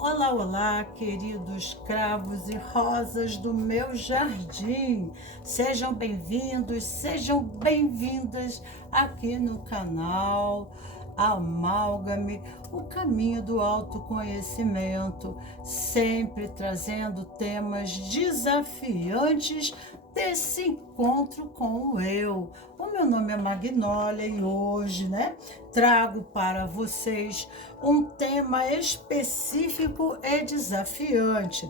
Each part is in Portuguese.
Olá, olá, queridos cravos e rosas do meu jardim. Sejam bem-vindos, sejam bem-vindas aqui no canal Amálgame, o caminho do autoconhecimento, sempre trazendo temas desafiantes desse encontro com o eu. O meu nome é Magnólia e hoje, trago para vocês um tema específico e desafiante.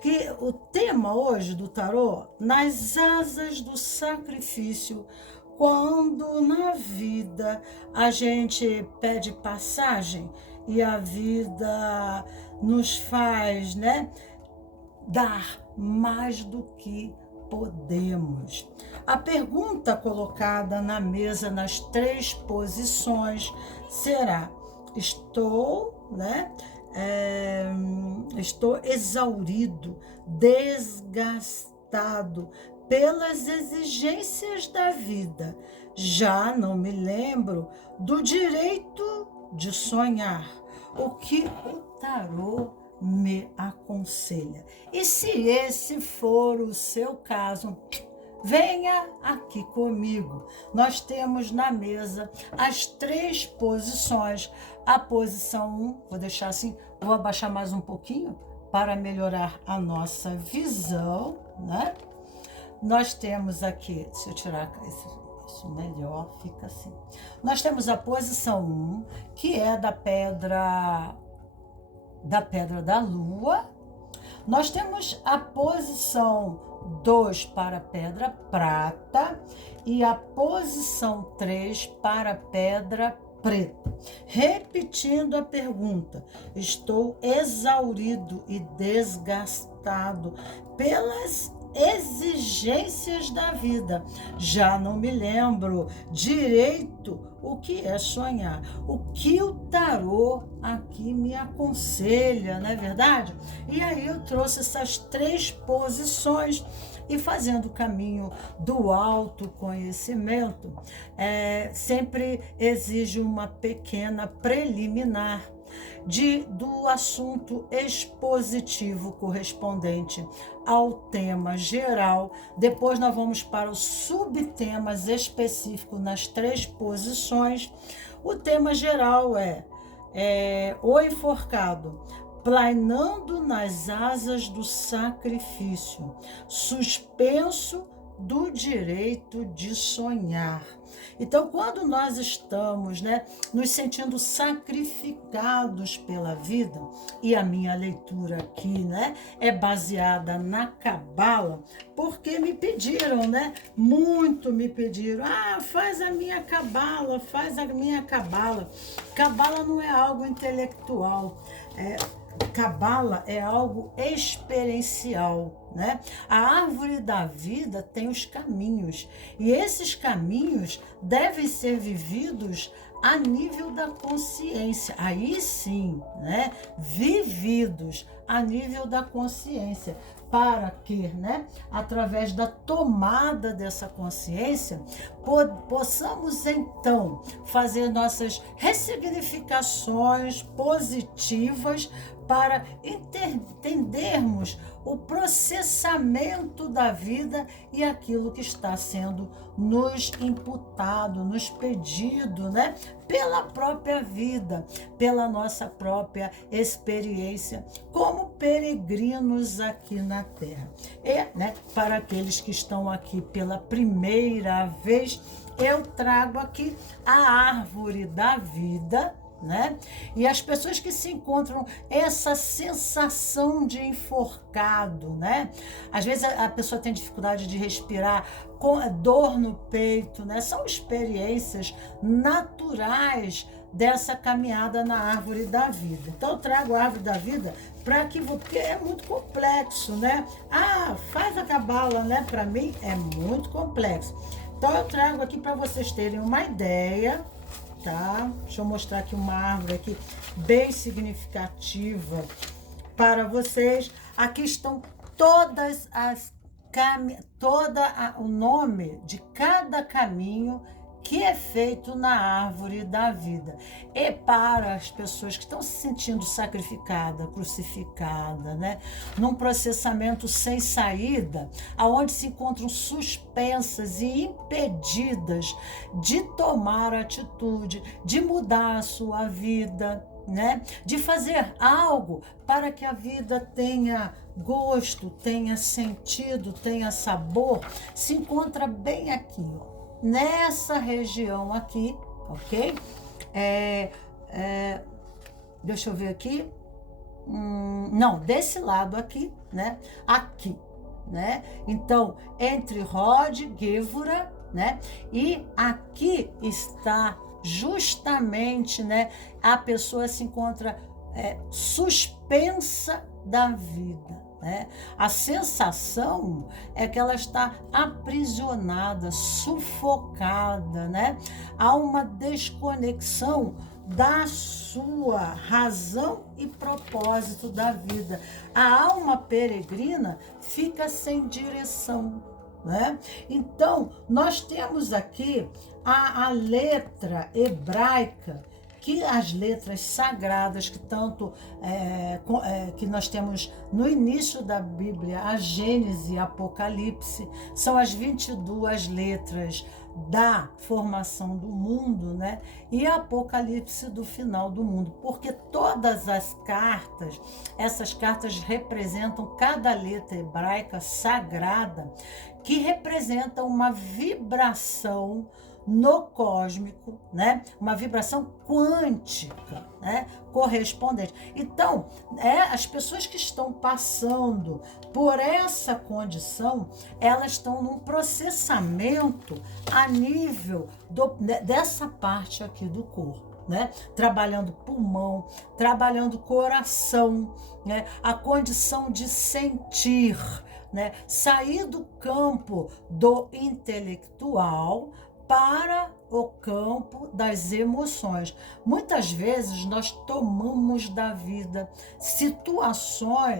Que o tema hoje do tarô, nas asas do sacrifício, quando na vida a gente pede passagem e a vida nos faz, dar mais do que podemos. A pergunta colocada na mesa nas 3 posições será: estou exaurido, desgastado pelas exigências da vida. Já não me lembro do direito de sonhar. O que o tarô me aconselha? E se esse for o seu caso, venha aqui comigo. Nós temos na mesa as 3 posições. A posição 1, vou deixar assim, vou abaixar mais um pouquinho para melhorar a nossa visão, Nós temos aqui, se eu tirar isso melhor, fica assim. Nós temos a posição 1, que é da pedra da lua. Nós temos a posição 2 para a pedra prata e a posição 3 para a pedra preta. Repetindo a pergunta: estou exaurido e desgastado pelas exigências da vida. Já não me lembro direito o que é sonhar. O que o tarô aqui me aconselha, não é verdade? E aí eu trouxe essas 3 posições e fazendo o caminho do autoconhecimento, sempre exige uma pequena preliminar do assunto expositivo correspondente ao tema geral. Depois nós vamos para os subtemas específicos nas 3 posições. O tema geral é o enforcado, planeando nas asas do sacrifício, suspenso do direito de sonhar. Então, quando nós estamos, nos sentindo sacrificados pela vida, e a minha leitura aqui, é baseada na Cabala, porque me pediram, muito me pediram: faz a minha Cabala, faz a minha Cabala. Cabala não é algo intelectual, Cabala é algo experiencial, A árvore da vida tem os caminhos, e esses caminhos devem ser vividos a nível da consciência. Aí sim, vividos a nível da consciência, para que, através da tomada dessa consciência, possamos então fazer nossas ressignificações positivas para entendermos o processamento da vida e aquilo que está sendo nos imputado, nos pedido, pela própria vida, pela nossa própria experiência como peregrinos aqui na Terra. E, para aqueles que estão aqui pela primeira vez, eu trago aqui a árvore da vida, E as pessoas que se encontram essa sensação de enforcado, Às vezes a pessoa tem dificuldade de respirar, com dor no peito, São experiências naturais dessa caminhada na árvore da vida. Então eu trago a árvore da vida porque é muito complexo, faz a cabala, para mim é muito complexo. Então eu trago aqui para vocês terem uma ideia. Deixa eu mostrar aqui uma árvore aqui bem significativa para vocês. Aqui estão o nome de cada caminho que é feito na árvore da vida. E para as pessoas que estão se sentindo sacrificadas, crucificadas, né? Num processamento sem saída, aonde se encontram suspensas e impedidas de tomar atitude, de mudar a sua vida, né? De fazer algo para que a vida tenha gosto, tenha sentido, tenha sabor, se encontra bem aqui, ó, nessa região aqui, ok? Deixa eu ver aqui. Não, desse lado aqui, né? Aqui, né? Então, entre Rod, Gívora, né? E aqui está justamente, né? A pessoa se encontra suspensa da vida, né? A sensação é que ela está aprisionada, sufocada, né? Há uma desconexão da sua razão e propósito da vida. A alma peregrina fica sem direção, né? Então, nós temos aqui a letra hebraica, que as letras sagradas que tanto que nós temos no início da Bíblia, a Gênese e Apocalipse, são as 22 letras da formação do mundo, né? E Apocalipse do final do mundo, porque todas as cartas, essas cartas representam cada letra hebraica sagrada, que representa uma vibração no cósmico, né? Uma vibração quântica, né? Correspondente. Então, as pessoas que estão passando por essa condição, elas estão num processamento a nível dessa parte aqui do corpo, né? Trabalhando pulmão, trabalhando coração, né? A condição de sentir, né? Sair do campo do intelectual para o campo das emoções. Muitas vezes nós tomamos da vida situações,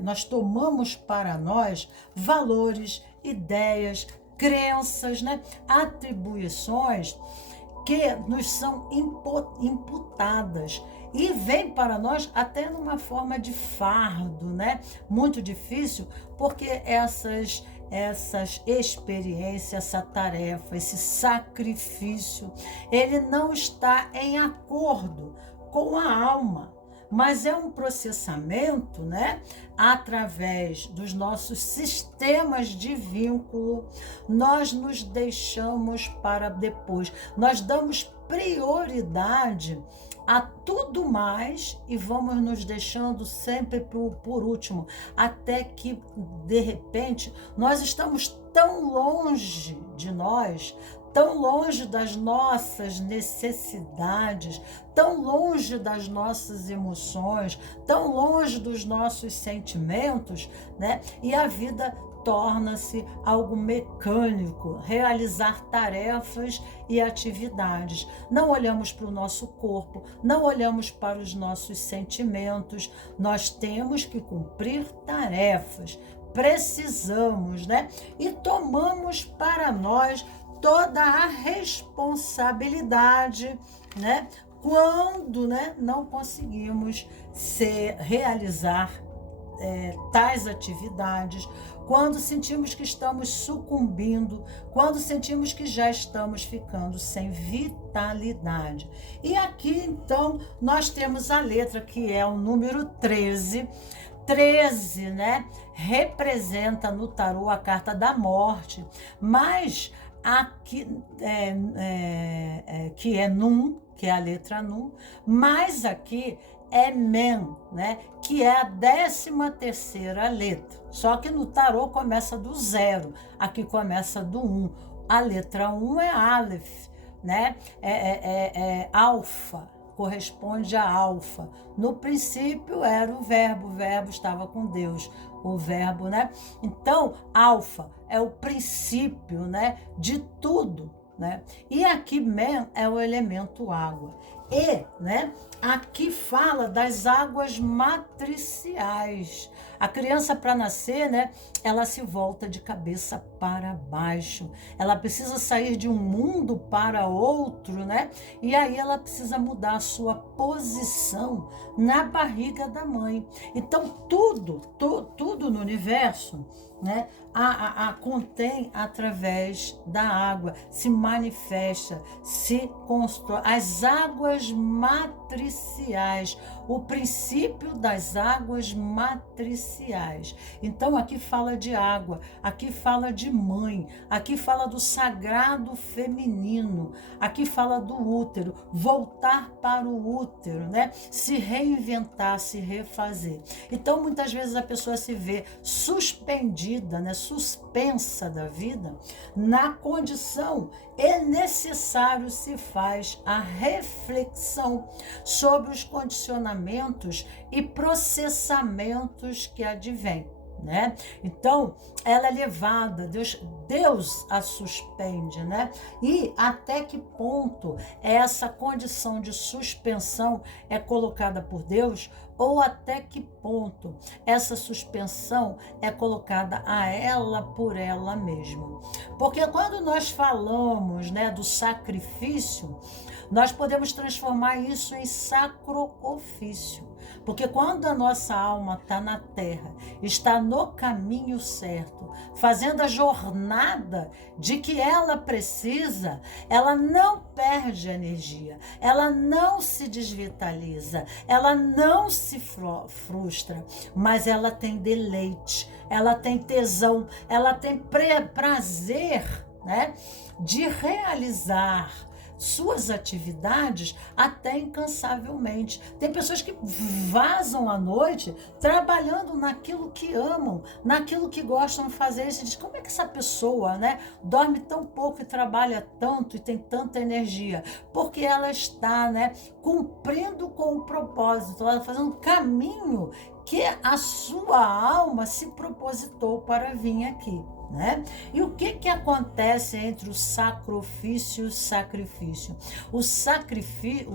nós tomamos para nós valores, ideias, crenças, né? Atribuições que nos são imputadas e vem para nós até numa forma de fardo, né? Muito difícil, porque essas experiências, essa tarefa, esse sacrifício, ele não está em acordo com a alma, mas é um processamento, né? Através dos nossos sistemas de vínculo, nós nos deixamos para depois, nós damos prioridade a tudo mais e vamos nos deixando sempre por último, até que, de repente, nós estamos tão longe de nós, tão longe das nossas necessidades, tão longe das nossas emoções, tão longe dos nossos sentimentos, né? E a vida torna-se algo mecânico, realizar tarefas e atividades. Não olhamos para o nosso corpo, não olhamos para os nossos sentimentos, nós temos que cumprir tarefas, precisamos, né? E tomamos para nós toda a responsabilidade, né? Quando, né, não conseguimos realizar tais atividades, quando sentimos que estamos sucumbindo, quando sentimos que já estamos ficando sem vitalidade. E aqui, então, nós temos a letra que é o número 13. 13, né, representa no tarô a carta da morte, mas aqui que é Num, que é a letra Num, mas aqui é Men, né? Que é a 13ª letra. Só que no tarô começa do 0, aqui começa do 1. A letra 1 é Aleph, né? Alfa, corresponde a alfa. No princípio era o verbo estava com Deus, o verbo, né? Então, alfa é o princípio, né, de tudo, né? E aqui Men é o elemento água. E, né, aqui fala das águas matriciais. A criança, para nascer, né, ela se volta de cabeça para baixo. Ela precisa sair de um mundo para outro, né? E aí ela precisa mudar a sua posição na barriga da mãe. Então, tudo no universo, né, contém através da água, se manifesta, se constrói. As águas matriciais, o princípio das águas matriciais. Então, aqui fala de água, aqui fala de mãe, aqui fala do sagrado feminino, aqui fala do útero, voltar para o útero, né? Se reinventar, se refazer. Então, muitas vezes a pessoa se vê suspendida, né? Suspensa da vida, na condição é necessário se faz a reflexão sobre os condicionamentos e processamentos que advêm, né? Então, ela é levada, Deus a suspende, né? E até que ponto essa condição de suspensão é colocada por Deus, ou até que ponto essa suspensão é colocada a ela por ela mesma. Porque quando nós falamos, né, do sacrifício, nós podemos transformar isso em sacro-ofício. Porque quando a nossa alma está na terra, está no caminho certo, fazendo a jornada de que ela precisa, ela não perde energia, ela não se desvitaliza, ela não se frustra, mas ela tem deleite, ela tem tesão, ela tem prazer, né, de realizar suas atividades até incansavelmente. Tem pessoas que vazam à noite trabalhando naquilo que amam, naquilo que gostam de fazer. E se diz, como é que essa pessoa, né, dorme tão pouco e trabalha tanto e tem tanta energia? Porque ela está, né, cumprindo com o propósito, ela está fazendo um caminho que a sua alma se propositou para vir aqui, né? E o que acontece entre o sacro-ofício e o sacrifício? O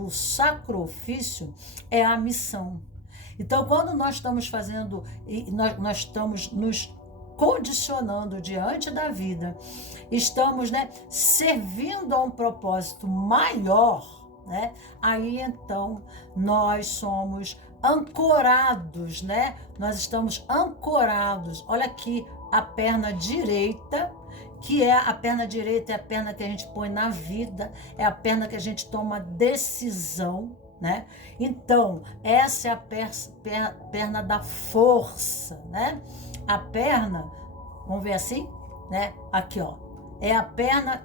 sacro-ofício é a missão. Então, quando nós estamos fazendo, nós estamos nos condicionando diante da vida, estamos, né, servindo a um propósito maior, né? Aí então nós somos ancorados, né? Nós estamos ancorados. Olha aqui a perna direita, que é a perna direita, é a perna que a gente põe na vida, é a perna que a gente toma decisão, né? Então, essa é a perna da força, né? A perna, vamos ver assim, né? Aqui, ó, é a perna,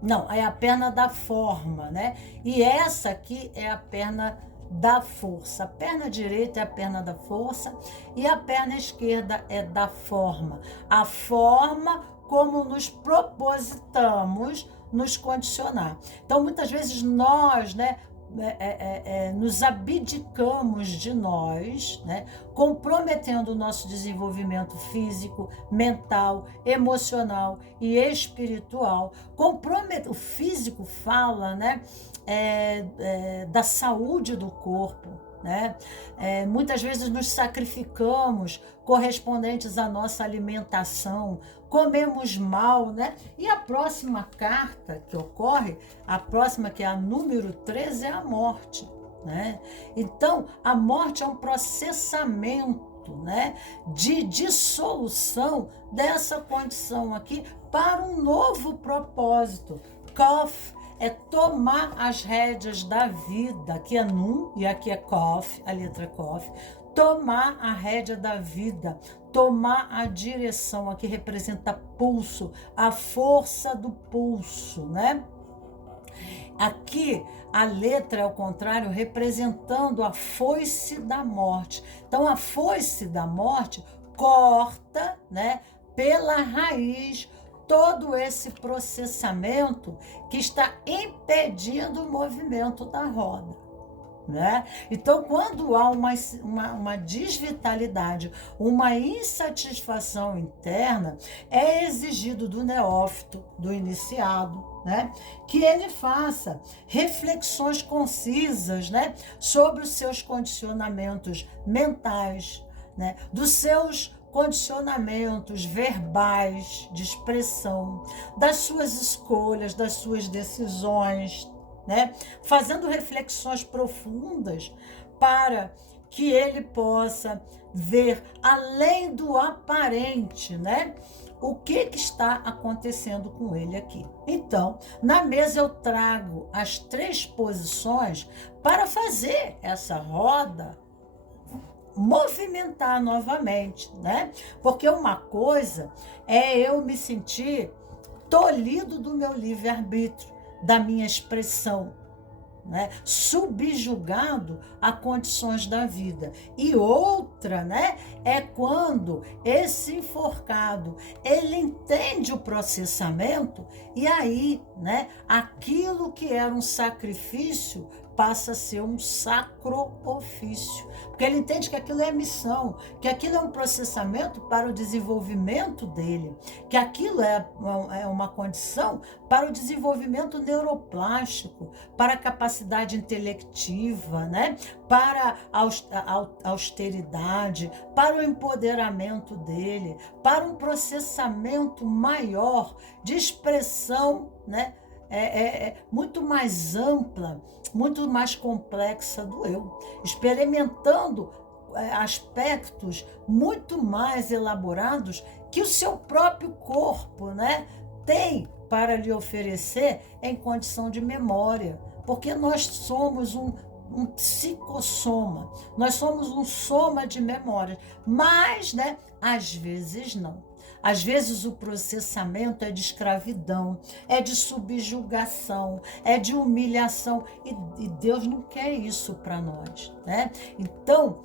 não, é a perna da forma, né? E essa aqui é a perna da força. A perna direita é a perna da força e a perna esquerda é da forma. A forma como nos propositamos nos condicionar. Então, muitas vezes nós, né, nos abdicamos de nós, né, comprometendo o nosso desenvolvimento físico, mental, emocional e espiritual. O físico fala, né, da saúde do corpo, né? Muitas vezes nos sacrificamos correspondentes à nossa alimentação, comemos mal, né? E a próxima carta que ocorre, a próxima, que é a número 13, é a morte, né? Então, a morte é um processamento, né, de dissolução dessa condição aqui para um novo propósito. Kof é tomar as rédeas da vida, aqui é Nun e aqui é Kof, a letra Kof. Tomar a rédea da vida, tomar a direção, aqui representa pulso, a força do pulso, né? Aqui a letra é ao contrário, representando a foice da morte. Então a foice da morte corta, né, pela raiz todo esse processamento que está impedindo o movimento da roda. né? Então, quando há uma desvitalidade, uma insatisfação interna, é exigido do neófito, do iniciado, né, que ele faça reflexões concisas, né, sobre os seus condicionamentos mentais, né, dos seus condicionamentos verbais de expressão, das suas escolhas, das suas decisões, né? Fazendo reflexões profundas para que ele possa ver além do aparente, né? O que está acontecendo com ele aqui. Então, na mesa eu trago as 3 posições para fazer essa roda movimentar novamente, né? Porque uma coisa é eu me sentir tolhido do meu livre-arbítrio, da minha expressão, né? Subjugado a condições da vida. E outra, né, é quando esse enforcado, ele entende o processamento e aí, né, aquilo que era um sacrifício passa a ser um sacro ofício, porque ele entende que aquilo é missão, que aquilo é um processamento para o desenvolvimento dele, que aquilo é uma condição para o desenvolvimento neuroplástico, para a capacidade intelectiva, né? Para a austeridade, para o empoderamento dele, para um processamento maior de expressão, né? Muito mais ampla, muito mais complexa do eu, experimentando aspectos muito mais elaborados que o seu próprio corpo, né, tem para lhe oferecer em condição de memória, porque nós somos um psicossoma, nós somos um soma de memórias, mas, né, às vezes não. Às vezes o processamento é de escravidão, é de subjugação, é de humilhação, e Deus não quer isso para nós, né? Então,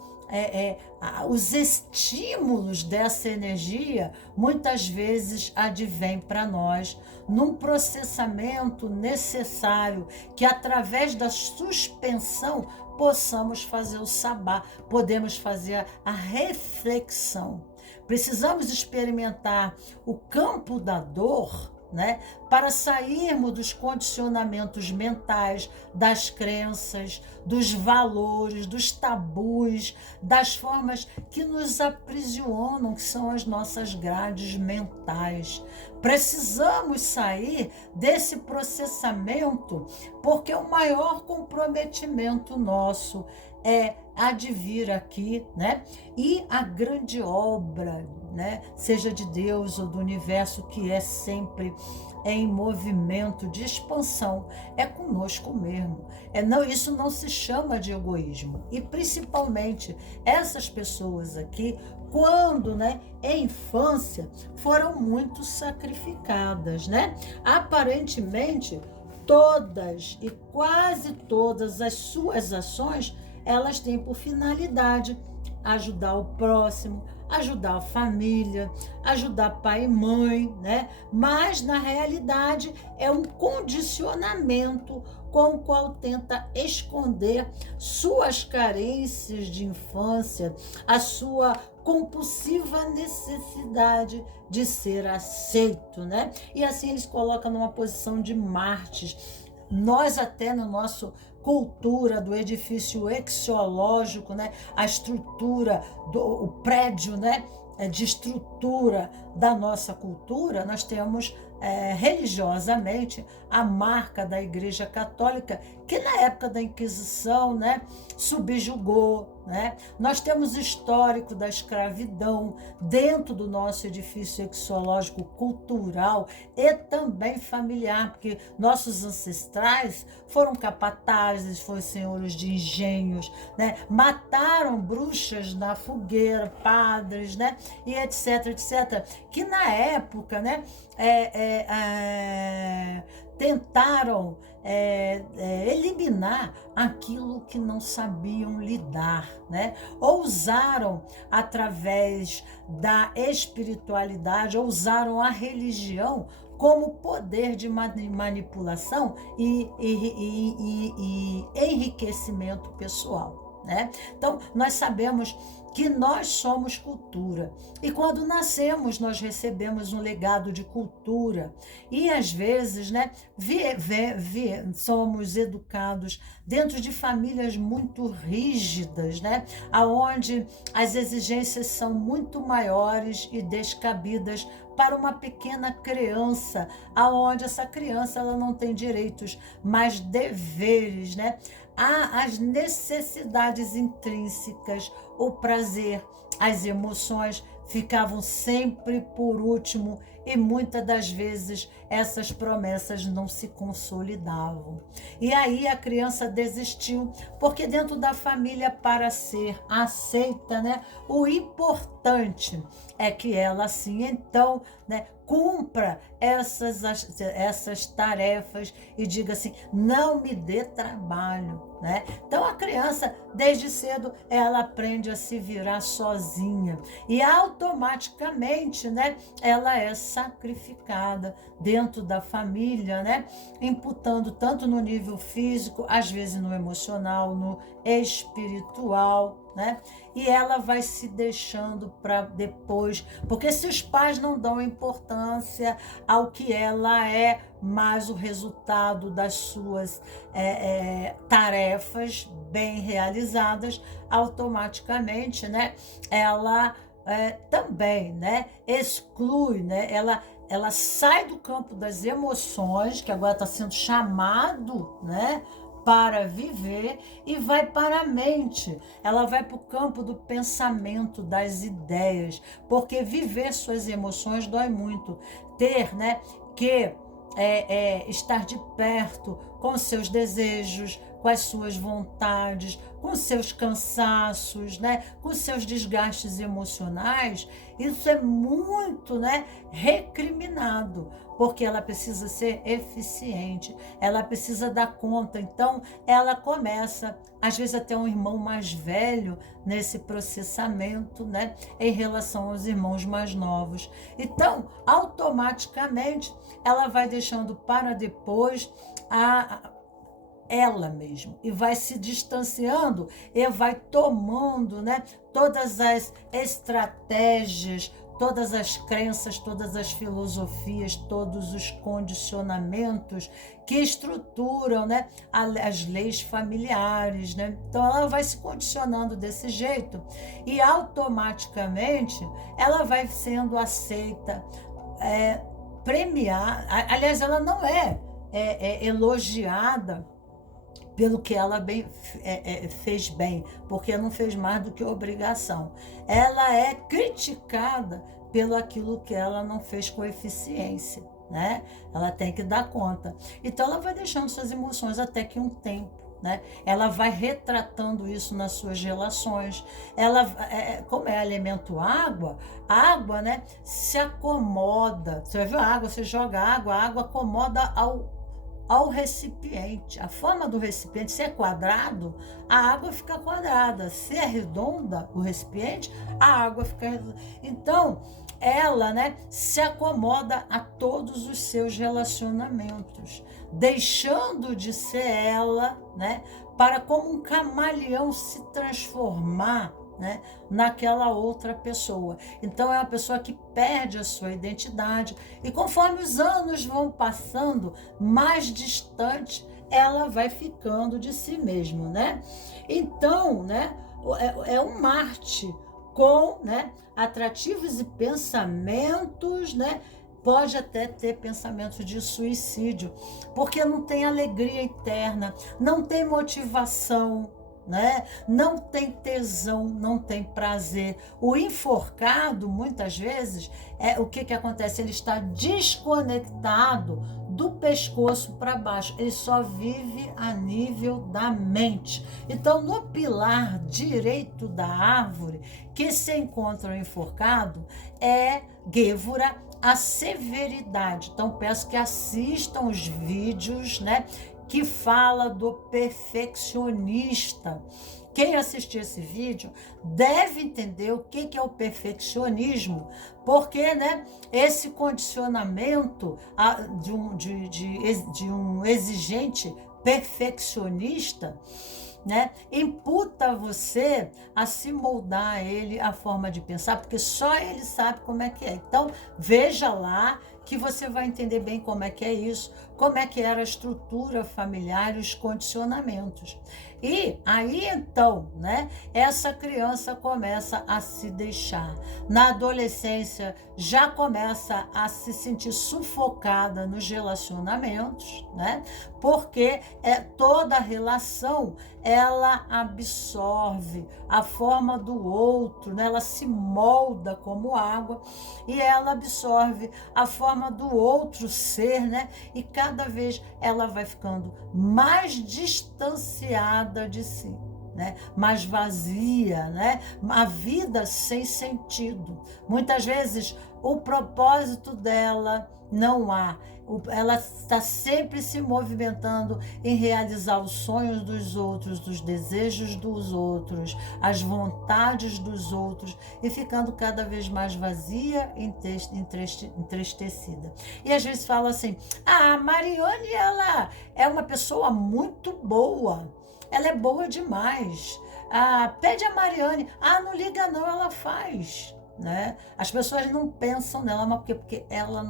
os estímulos dessa energia muitas vezes advêm para nós num processamento necessário que, através da suspensão, possamos fazer o sabá, podemos fazer a reflexão. Precisamos experimentar o campo da dor, né, para sairmos dos condicionamentos mentais, das crenças, dos valores, dos tabus, das formas que nos aprisionam, que são as nossas grades mentais. Precisamos sair desse processamento, porque o maior comprometimento nosso é advir aqui, né? E a grande obra, né, seja de Deus ou do universo, que é sempre em movimento de expansão, é conosco mesmo. Isso não se chama de egoísmo. E principalmente essas pessoas aqui, quando, né, em infância, foram muito sacrificadas, né? Aparentemente, todas e quase todas as suas ações, elas têm por finalidade ajudar o próximo, ajudar a família, ajudar pai e mãe, né? Mas, na realidade, é um condicionamento com o qual tenta esconder suas carências de infância, a sua compulsiva necessidade de ser aceito, né? E assim eles colocam numa posição de mártires. Nós até no nosso cultura do edifício exiológico, né, a estrutura o prédio, né, de estrutura da nossa cultura, nós temos religiosamente a marca da Igreja Católica, que na época da Inquisição, né, subjugou, né? Nós temos o histórico da escravidão dentro do nosso edifício exiológico cultural e também familiar, porque nossos ancestrais foram capatazes, foram senhores de engenhos, né? Mataram bruxas na fogueira, padres, né? E etc, etc, que na época, né, tentaram eliminar aquilo que não sabiam lidar, né? Ousaram, através da espiritualidade, ousaram a religião como poder de manipulação e enriquecimento pessoal, né? Então, nós sabemos que nós somos cultura. E quando nascemos, nós recebemos um legado de cultura. E às vezes, né, somos educados dentro de famílias muito rígidas, né, onde as exigências são muito maiores e descabidas para uma pequena criança, aonde essa criança ela não tem direitos, mas deveres, né? Há as necessidades intrínsecas, o prazer, as emoções ficavam sempre por último e muitas das vezes essas promessas não se consolidavam. E aí a criança desistiu, porque dentro da família, para ser aceita, né, o importante é que ela assim, então, né, cumpra essas tarefas e diga assim, não me dê trabalho, né? Então a criança, desde cedo, ela aprende a se virar sozinha e automaticamente, né, ela é sacrificada dentro da família, né, imputando tanto no nível físico, às vezes no emocional, no espiritual, né? E ela vai se deixando para depois, porque se os pais não dão importância ao que ela é, mas o resultado das suas tarefas bem realizadas, automaticamente, né, ela também, né, exclui, né, ela sai do campo das emoções, que agora está sendo chamado, né, para viver, e vai para a mente, ela vai para o campo do pensamento, das ideias, porque viver suas emoções dói muito, ter, né, que estar de perto com seus desejos, com as suas vontades, com seus cansaços, né, com seus desgastes emocionais, isso é muito, né, recriminado, porque ela precisa ser eficiente, ela precisa dar conta. Então, ela começa, às vezes até um irmão mais velho, nesse processamento, né, em relação aos irmãos mais novos. Então, automaticamente, ela vai deixando para depois ela mesma, e vai se distanciando e vai tomando, né, todas as estratégias, todas as crenças, todas as filosofias, todos os condicionamentos que estruturam, né, as leis familiares, né? Então ela vai se condicionando desse jeito e automaticamente ela vai sendo aceita, premiada. Aliás, ela não é elogiada pelo que ela fez bem, porque não fez mais do que obrigação. Ela é criticada pelo aquilo que ela não fez com eficiência, né? Ela tem que dar conta. Então ela vai deixando suas emoções até que um tempo, né? Ela vai retratando isso nas suas relações. Ela, como é elemento água, a água, né, se acomoda. Você vai ver a água, você joga água, a água acomoda ao recipiente. A forma do recipiente, se é quadrado, a água fica quadrada. Se é redonda o recipiente, a água fica redonda. Então, ela, né, se acomoda a todos os seus relacionamentos, deixando de ser ela, né, para como um camaleão se transformar, né, naquela outra pessoa. Então é uma pessoa que perde a sua identidade e conforme os anos vão passando, mais distante ela vai ficando de si mesma, né? Então, né, é um Marte com, né, atrativos e pensamentos, né? Pode até ter pensamentos de suicídio, porque não tem alegria interna, não tem motivação, né? Não tem tesão, não tem prazer. O enforcado, muitas vezes, o que acontece? Ele está desconectado do pescoço para baixo. Ele só vive a nível da mente. Então, no pilar direito da árvore, que se encontra o enforcado, é Gévora, a severidade. Então, peço que assistam os vídeos, né, que fala do perfeccionista, quem assistir esse vídeo deve entender o que é o perfeccionismo, porque, né, esse condicionamento de um exigente perfeccionista, né, imputa você a se moldar a ele a forma de pensar, porque só ele sabe como é que é. Então, veja lá que você vai entender bem como é que é isso, como é que era a estrutura familiar e os condicionamentos. E aí, então, né, essa criança começa a se deixar. Na adolescência, já começa a se sentir sufocada nos relacionamentos, né? Porque toda relação, ela absorve a forma do outro, né? Ela se molda como água e ela absorve a forma do outro ser, né? E cada vez ela vai ficando mais distanciada de si, né? Mais vazia, né? A vida sem sentido. Muitas vezes o propósito dela não há. Ela está sempre se movimentando em realizar os sonhos dos outros, os desejos dos outros, as vontades dos outros, e ficando cada vez mais vazia e entristecida. E às vezes fala assim: a Mariane, ela é uma pessoa muito boa, ela é boa demais. Pede a Mariane, não liga não, ela faz. Né? As pessoas não pensam nela, mas porque ela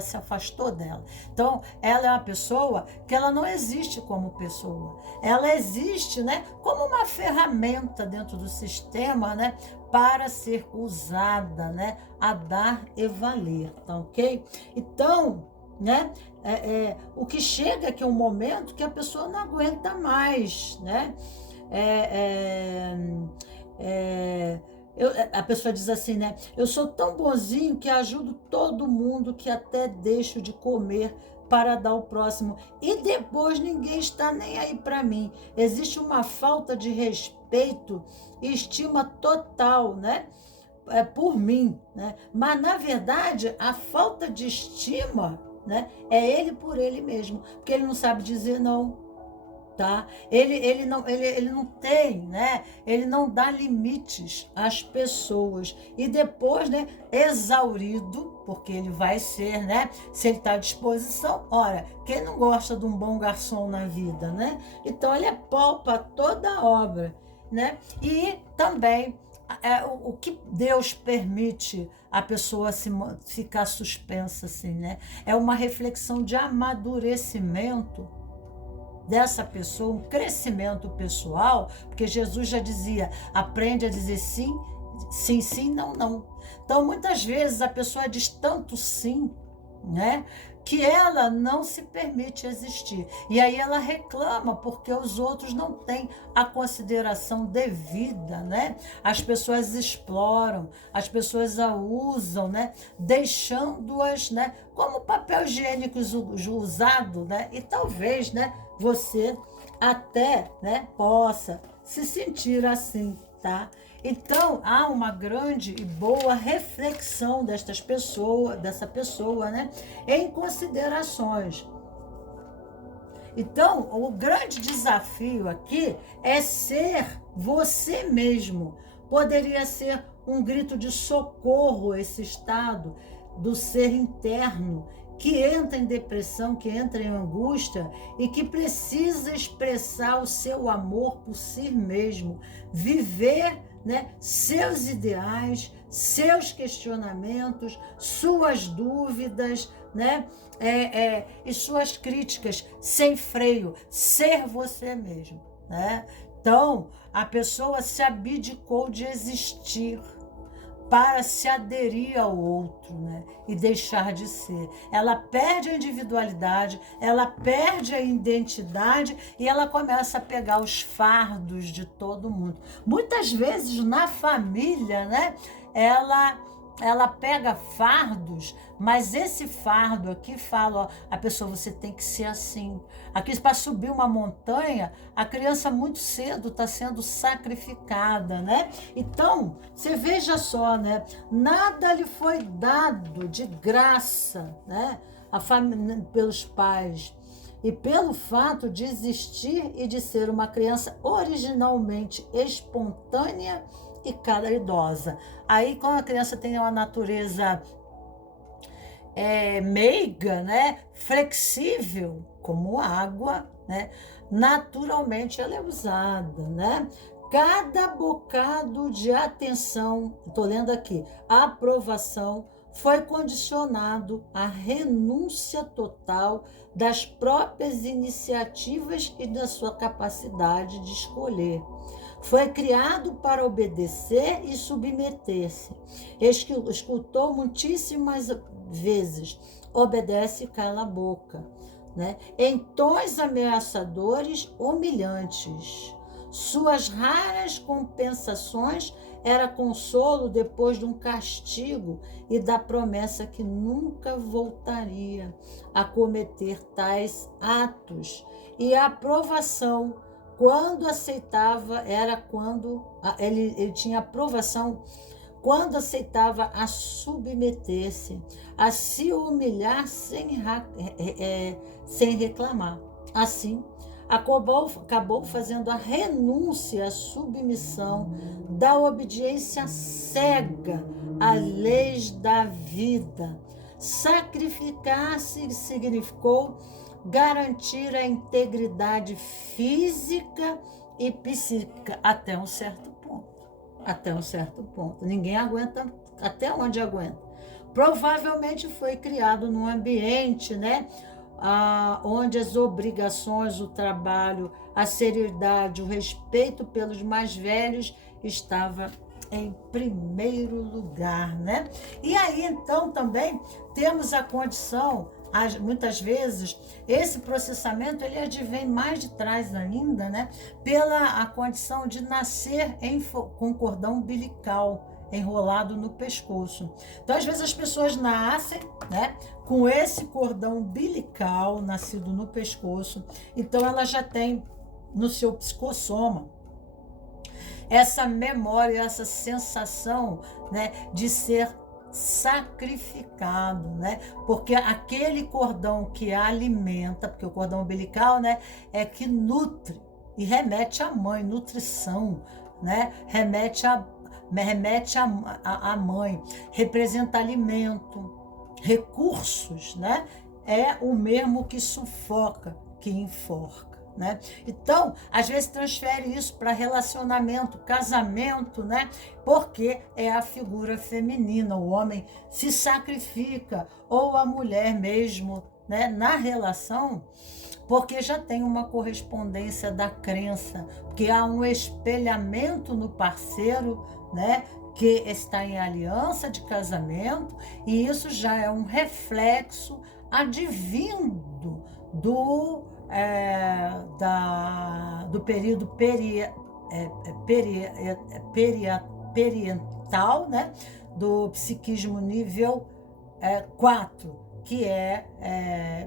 se afastou dela. Então, ela é uma pessoa que ela não existe como pessoa. Ela existe, né, como uma ferramenta dentro do sistema, né, para ser usada, né, a dar e valer, tá ok? Então, né, o que chega aqui é um momento que a pessoa não aguenta mais, né? A pessoa diz assim, né? Eu sou tão bonzinho que ajudo todo mundo que até deixo de comer para dar ao próximo. E depois ninguém está nem aí para mim. Existe uma falta de respeito e estima total, né? Por mim, né? Mas, na verdade, a falta de estima, né, é ele por ele mesmo. Porque ele não sabe dizer não. Tá? Ele não tem, né? Ele não dá limites às pessoas. E depois, né, exaurido, porque ele vai ser, né? Se ele está à disposição, ora, quem não gosta de um bom garçom na vida, né? Então ele apalpa toda a obra, né? E também o que Deus permite a pessoa ficar suspensa assim, né? É uma reflexão de amadurecimento dessa pessoa, um crescimento pessoal, porque Jesus já dizia, aprende a dizer sim, sim, sim, não, não. Então, muitas vezes a pessoa diz tanto sim, né, que ela não se permite existir. E aí ela reclama porque os outros não têm a consideração devida, né? As pessoas exploram, as pessoas a usam, né? Deixando-as, né, como papel higiênico usado, né? E talvez, né, você até, né, possa se sentir assim, tá? Então, há uma grande e boa reflexão dessa pessoa, né, em considerações. Então, o grande desafio aqui é ser você mesmo. Poderia ser um grito de socorro esse estado do ser interno, que entra em depressão, que entra em angústia e que precisa expressar o seu amor por si mesmo, viver, né, seus ideais, seus questionamentos, suas dúvidas, né, e suas críticas, sem freio, ser você mesmo, né? Então, a pessoa se abdicou de existir para se aderir ao outro, né? E deixar de ser. Ela perde a individualidade, ela perde a identidade e ela começa a pegar os fardos de todo mundo. Muitas vezes na família, né? Ela pega fardos, mas esse fardo aqui fala, ó, a pessoa, você tem que ser assim. Aqui, para subir uma montanha, a criança muito cedo está sendo sacrificada, né? Então, você veja só, né? Nada lhe foi dado de graça, né? Pelos pais. e pelo fato de existir e de ser uma criança originalmente espontânea e caridosa. Aí, quando a criança tem uma natureza meiga, né, flexível, como água, né, naturalmente ela é usada, né? Cada bocado de atenção, estou lendo aqui, aprovação, foi condicionado à renúncia total das próprias iniciativas e da sua capacidade de escolher. Foi criado para obedecer e submeter-se. Escutou muitíssimas vezes, obedece e cala a boca, né? Em tons ameaçadores, humilhantes. Suas raras compensações era consolo depois de um castigo e da promessa que nunca voltaria a cometer tais atos. E a aprovação, quando aceitava, era quando ele tinha aprovação, quando aceitava a submeter-se, a se humilhar sem reclamar. Assim, acabou fazendo a renúncia à submissão da obediência cega às leis da vida. Sacrificar-se significou garantir a integridade física e psíquica até um certo ponto. Até um certo ponto. Ninguém aguenta até onde aguenta. Provavelmente foi criado num ambiente, né, onde as obrigações, o trabalho, a seriedade, o respeito pelos mais velhos estava em primeiro lugar, né? E aí, então, também temos a condição, muitas vezes, esse processamento, ele advém mais de trás ainda, né? Pela a condição de nascer com cordão umbilical enrolado no pescoço. Então, às vezes, as pessoas nascem, né, com esse cordão umbilical nascido no pescoço. Então, ela já tem no seu psicossoma essa memória, essa sensação, né, de ser sacrificado, né? Porque aquele cordão que alimenta, porque o cordão umbilical, né, é que nutre e remete à mãe, nutrição, né? Remete à mãe, representa alimento, recursos, né? É o mesmo que sufoca, que enforca. Né? Então, às vezes transfere isso para relacionamento, casamento, né? Porque é a figura feminina, o homem se sacrifica, ou a mulher mesmo, né? Na relação, porque já tem uma correspondência da crença, que há um espelhamento no parceiro, né? Que está em aliança de casamento, e isso já é um reflexo advindo do período periental, né? Do psiquismo nível 4, que é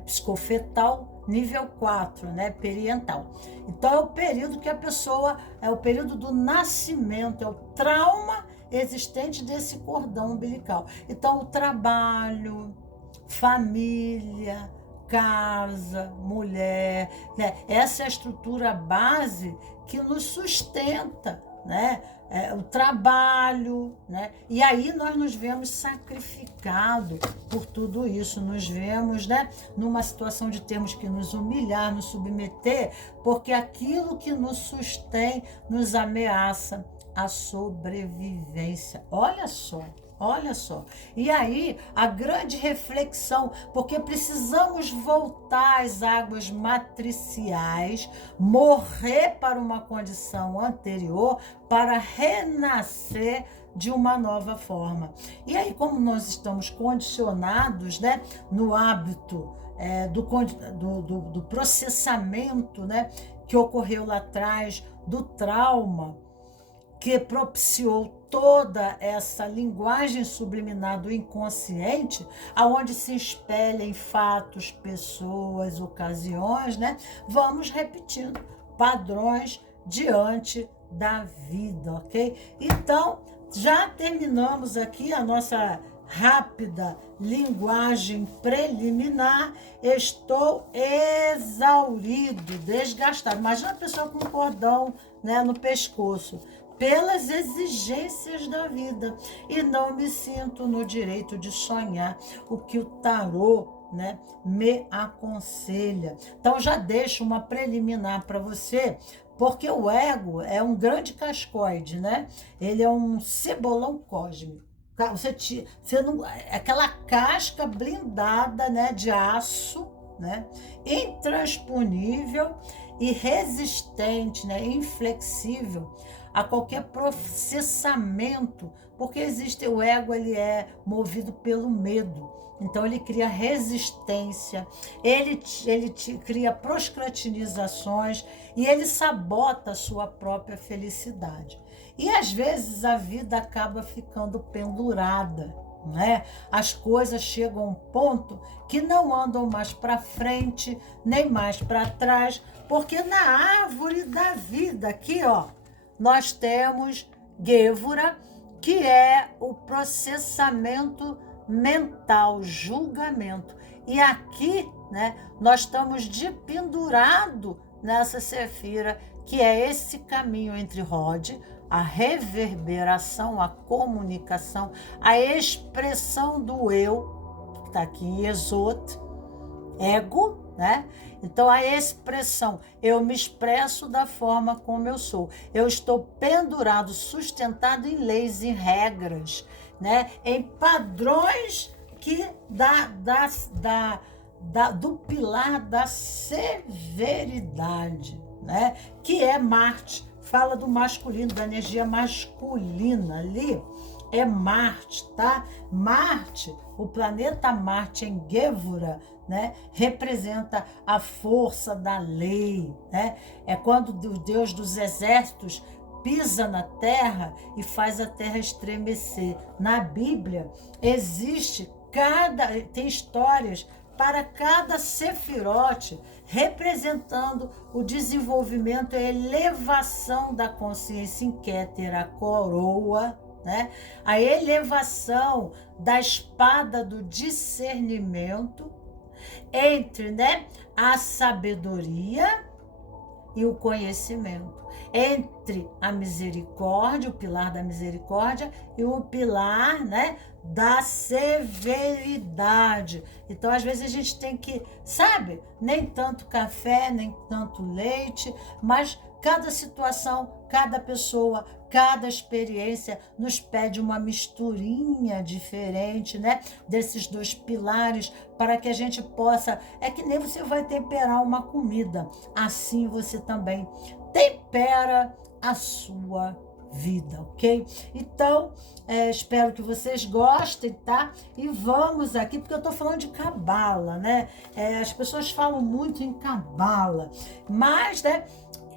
psicofetal nível 4, né? Periental. Então, é o período que a pessoa, é o período do nascimento, é o trauma existente desse cordão umbilical. Então, o trabalho, família, casa, mulher, né? Essa é a estrutura base que nos sustenta, né? O trabalho, né? E aí nós nos vemos sacrificados por tudo isso, nos vemos, né, numa situação de termos que nos humilhar, nos submeter, porque aquilo que nos sustém nos ameaça a sobrevivência. Olha só. Olha só, e aí a grande reflexão, porque precisamos voltar às águas matriciais, morrer para uma condição anterior, para renascer de uma nova forma. E aí, como nós estamos condicionados, né, no hábito do processamento, né, que ocorreu lá atrás, do trauma, que propiciou toda essa linguagem subliminar do inconsciente, aonde se espelham fatos, pessoas, ocasiões, né? Vamos repetindo padrões diante da vida, ok? Então, já terminamos aqui a nossa rápida linguagem preliminar, estou exaurido, desgastado. Imagina a pessoa com um cordão, né, no pescoço, pelas exigências da vida, e não me sinto no direito de sonhar o que o tarô, né, me aconselha. Então já deixo uma preliminar para você, porque o ego é um grande cascoide, né? Ele é um cebolão cósmico. Você não, aquela casca blindada, né, de aço, né, intransponível e resistente, né, inflexível a qualquer processamento, porque existe o ego, ele é movido pelo medo. Então ele cria resistência, ele cria procrastinizações e ele sabota a sua própria felicidade. E às vezes a vida acaba ficando pendurada, né? As coisas chegam a um ponto que não andam mais para frente, nem mais para trás, porque na árvore da vida aqui, ó, nós temos Gévora, que é o processamento mental, julgamento. E aqui, né, nós estamos de pendurado nessa Sefira, que é esse caminho entre Rod, a reverberação, a comunicação, a expressão do eu, que está aqui em Exot, ego, né? Então, a expressão, eu me expresso da forma como eu sou. Eu estou pendurado, sustentado em leis e regras, né? Em padrões que do pilar da severidade, né? Que é Marte. Fala do masculino, da energia masculina ali, é Marte, tá? Marte, o planeta Marte em Gévora, né, representa a força da lei, né? É quando o Deus dos exércitos pisa na terra e faz a terra estremecer. Na Bíblia tem histórias para cada sefirote, representando o desenvolvimento e a elevação da consciência em Keter, a coroa, né? A elevação da espada do discernimento entre, né, a sabedoria e o conhecimento, entre a misericórdia, o pilar da misericórdia, e o pilar, né, da severidade. Então, às vezes a gente tem que, sabe, nem tanto café, nem tanto leite, mas cada situação, cada pessoa, cada experiência nos pede uma misturinha diferente, né, desses dois pilares, para que a gente possa, é que nem você vai temperar uma comida, assim você também tempera a sua vida, ok? Então, espero que vocês gostem, tá? E vamos aqui, porque eu tô falando de cabala, né? As pessoas falam muito em cabala, mas, né,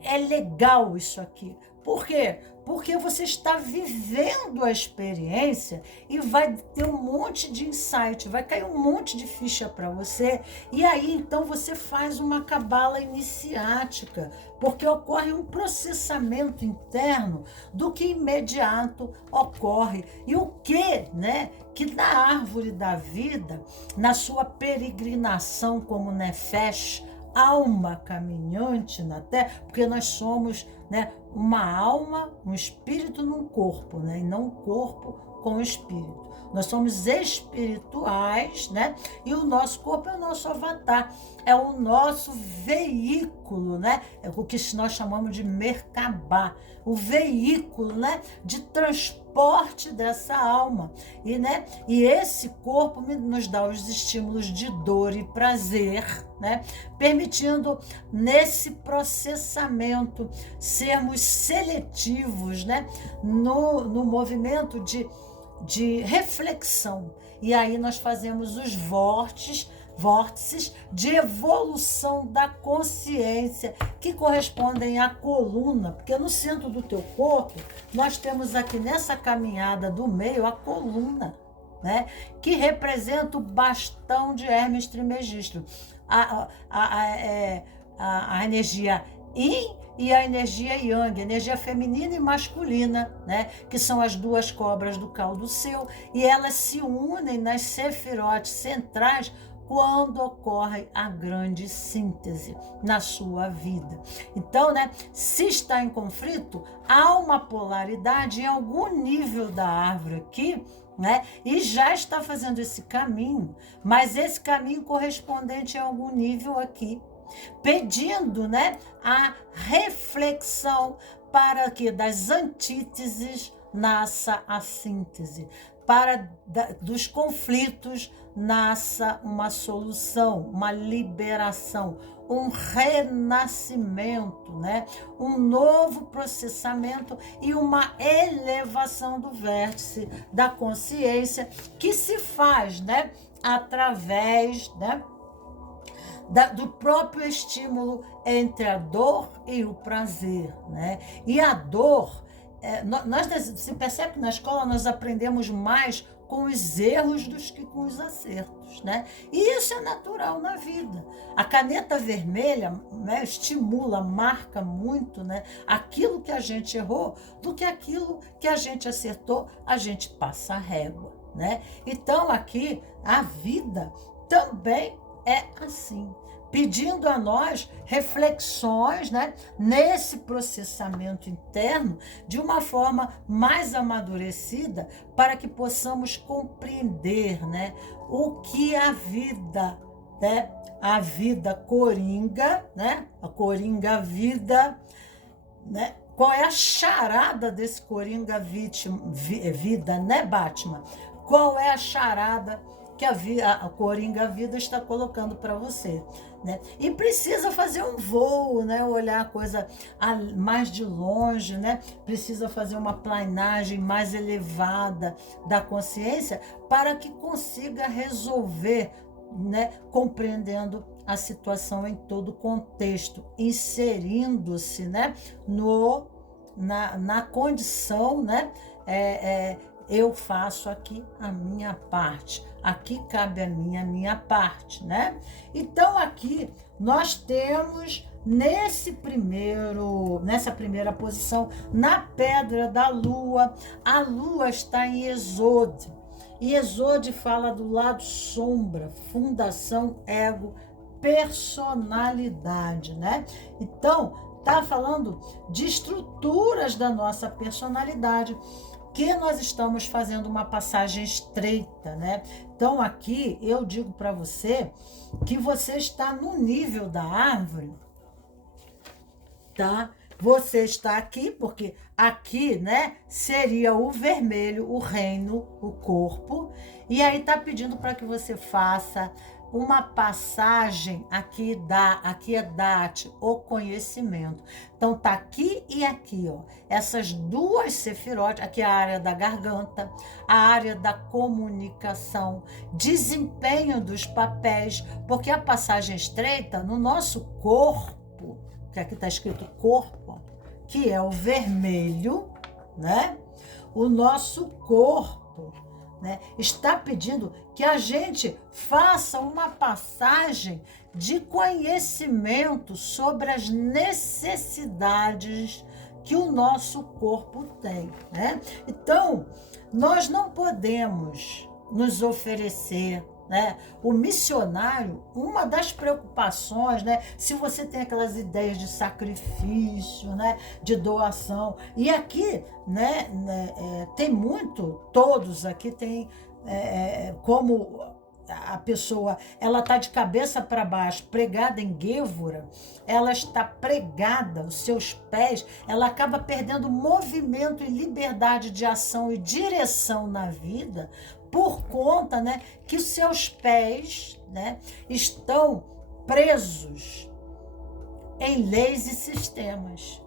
é legal isso aqui. Por quê? Porque você está vivendo a experiência e vai ter um monte de insight, vai cair um monte de ficha para você, e aí então você faz uma cabala iniciática, porque ocorre um processamento interno do que imediato ocorre. E o que, né, que na árvore da vida, na sua peregrinação como Nefesh, alma caminhante na Terra, porque nós somos, né, uma alma, um espírito num corpo, né, e não um corpo com espírito. Nós somos espirituais, né, e o nosso corpo é o nosso avatar, é o nosso veículo, né, é o que nós chamamos de Merkabah, o veículo, né, de transporte dessa alma. E, né, e esse corpo nos dá os estímulos de dor e prazer, né, permitindo nesse processamento sermos seletivos, né, no movimento de reflexão. E aí nós fazemos os vórtices de evolução da consciência, que correspondem à coluna, porque no centro do teu corpo nós temos aqui nessa caminhada do meio a coluna, né, que representa o bastão de Hermes Trismegisto, a energia Yin e a energia Yang, energia feminina e masculina, né? Que são as duas cobras do caldo seu, e elas se unem nas sefirotes centrais quando ocorre a grande síntese na sua vida. Então, né, se está em conflito, há uma polaridade em algum nível da árvore aqui, né, e já está fazendo esse caminho, mas esse caminho correspondente a algum nível aqui, pedindo, né, a reflexão para que das antíteses nasça a síntese, para dos conflitos nasça uma solução, uma liberação, um renascimento, né? Um novo processamento e uma elevação do vértice da consciência que se faz, né, através, né, do próprio estímulo entre a dor e o prazer, né? E a dor, se percebe que na escola nós aprendemos mais com os erros do que com os acertos, né? E isso é natural na vida. A caneta vermelha, né, estimula, marca muito, né, aquilo que a gente errou, do que aquilo que a gente acertou, a gente passa a régua, né? Então aqui a vida também é assim, pedindo a nós reflexões, né, nesse processamento interno de uma forma mais amadurecida para que possamos compreender, né, o que a vida, né, a vida coringa, né, a coringa vida, né, qual é a charada desse coringa vida, né, Batman? Qual é a charada que a coringa vida está colocando para você, né? E precisa fazer um voo, né? Olhar a coisa mais de longe, né? Precisa fazer uma planagem mais elevada da consciência para que consiga resolver, né? Compreendendo a situação em todo o contexto, inserindo-se, né? Na condição, né? Eu faço aqui a minha parte, aqui cabe a minha parte, né? Então aqui nós temos nessa primeira posição, na pedra da lua, a lua está em Êxodo, e Êxodo fala do lado sombra, fundação, ego, personalidade, né? Então tá falando de estruturas da nossa personalidade, que nós estamos fazendo uma passagem estreita, né? Então aqui eu digo para você que você está no nível da árvore, tá? Você está aqui porque aqui, né, seria o vermelho, o reino, o corpo, e aí tá pedindo para que você faça uma passagem aqui é date, o conhecimento. Então tá aqui e aqui, ó. Essas duas sefirotes, aqui é a área da garganta, a área da comunicação, desempenho dos papéis, porque a passagem estreita no nosso corpo, que aqui está escrito corpo, que é o vermelho, né? O nosso corpo, né, está pedindo que a gente faça uma passagem de conhecimento sobre as necessidades que o nosso corpo tem, né? Então, nós não podemos nos oferecer, né? O missionário, uma das preocupações, né? Se você tem aquelas ideias de sacrifício, né? De doação, e aqui, né? Tem muito, todos aqui têm como a pessoa, ela está de cabeça para baixo, pregada em Gévora, ela está pregada, os seus pés, ela acaba perdendo movimento e liberdade de ação e direção na vida, por conta, né, que os seus pés, né, estão presos em leis e sistemas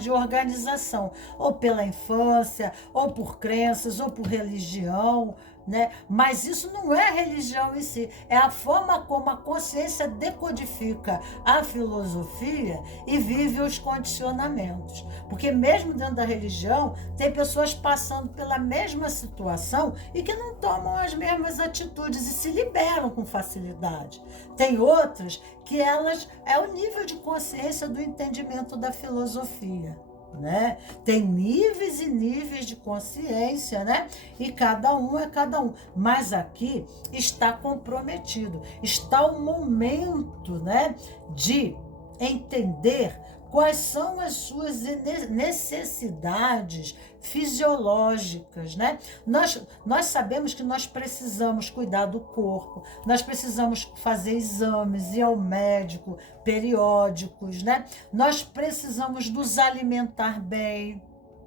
de organização, ou pela infância, ou por crenças, ou por religião, né? Mas isso não é a religião em si, é a forma como a consciência decodifica a filosofia e vive os condicionamentos. Porque mesmo dentro da religião, tem pessoas passando pela mesma situação e que não tomam as mesmas atitudes e se liberam com facilidade. Tem outras que elas é o nível de consciência do entendimento da filosofia. Né? Tem níveis e níveis de consciência, né? E cada um é cada um. Mas aqui está comprometido, está o momento, né, de entender quais são as suas necessidades fisiológicas, né? Nós sabemos que nós precisamos cuidar do corpo, nós precisamos fazer exames, ir ao médico, periódicos, né? Nós precisamos nos alimentar bem,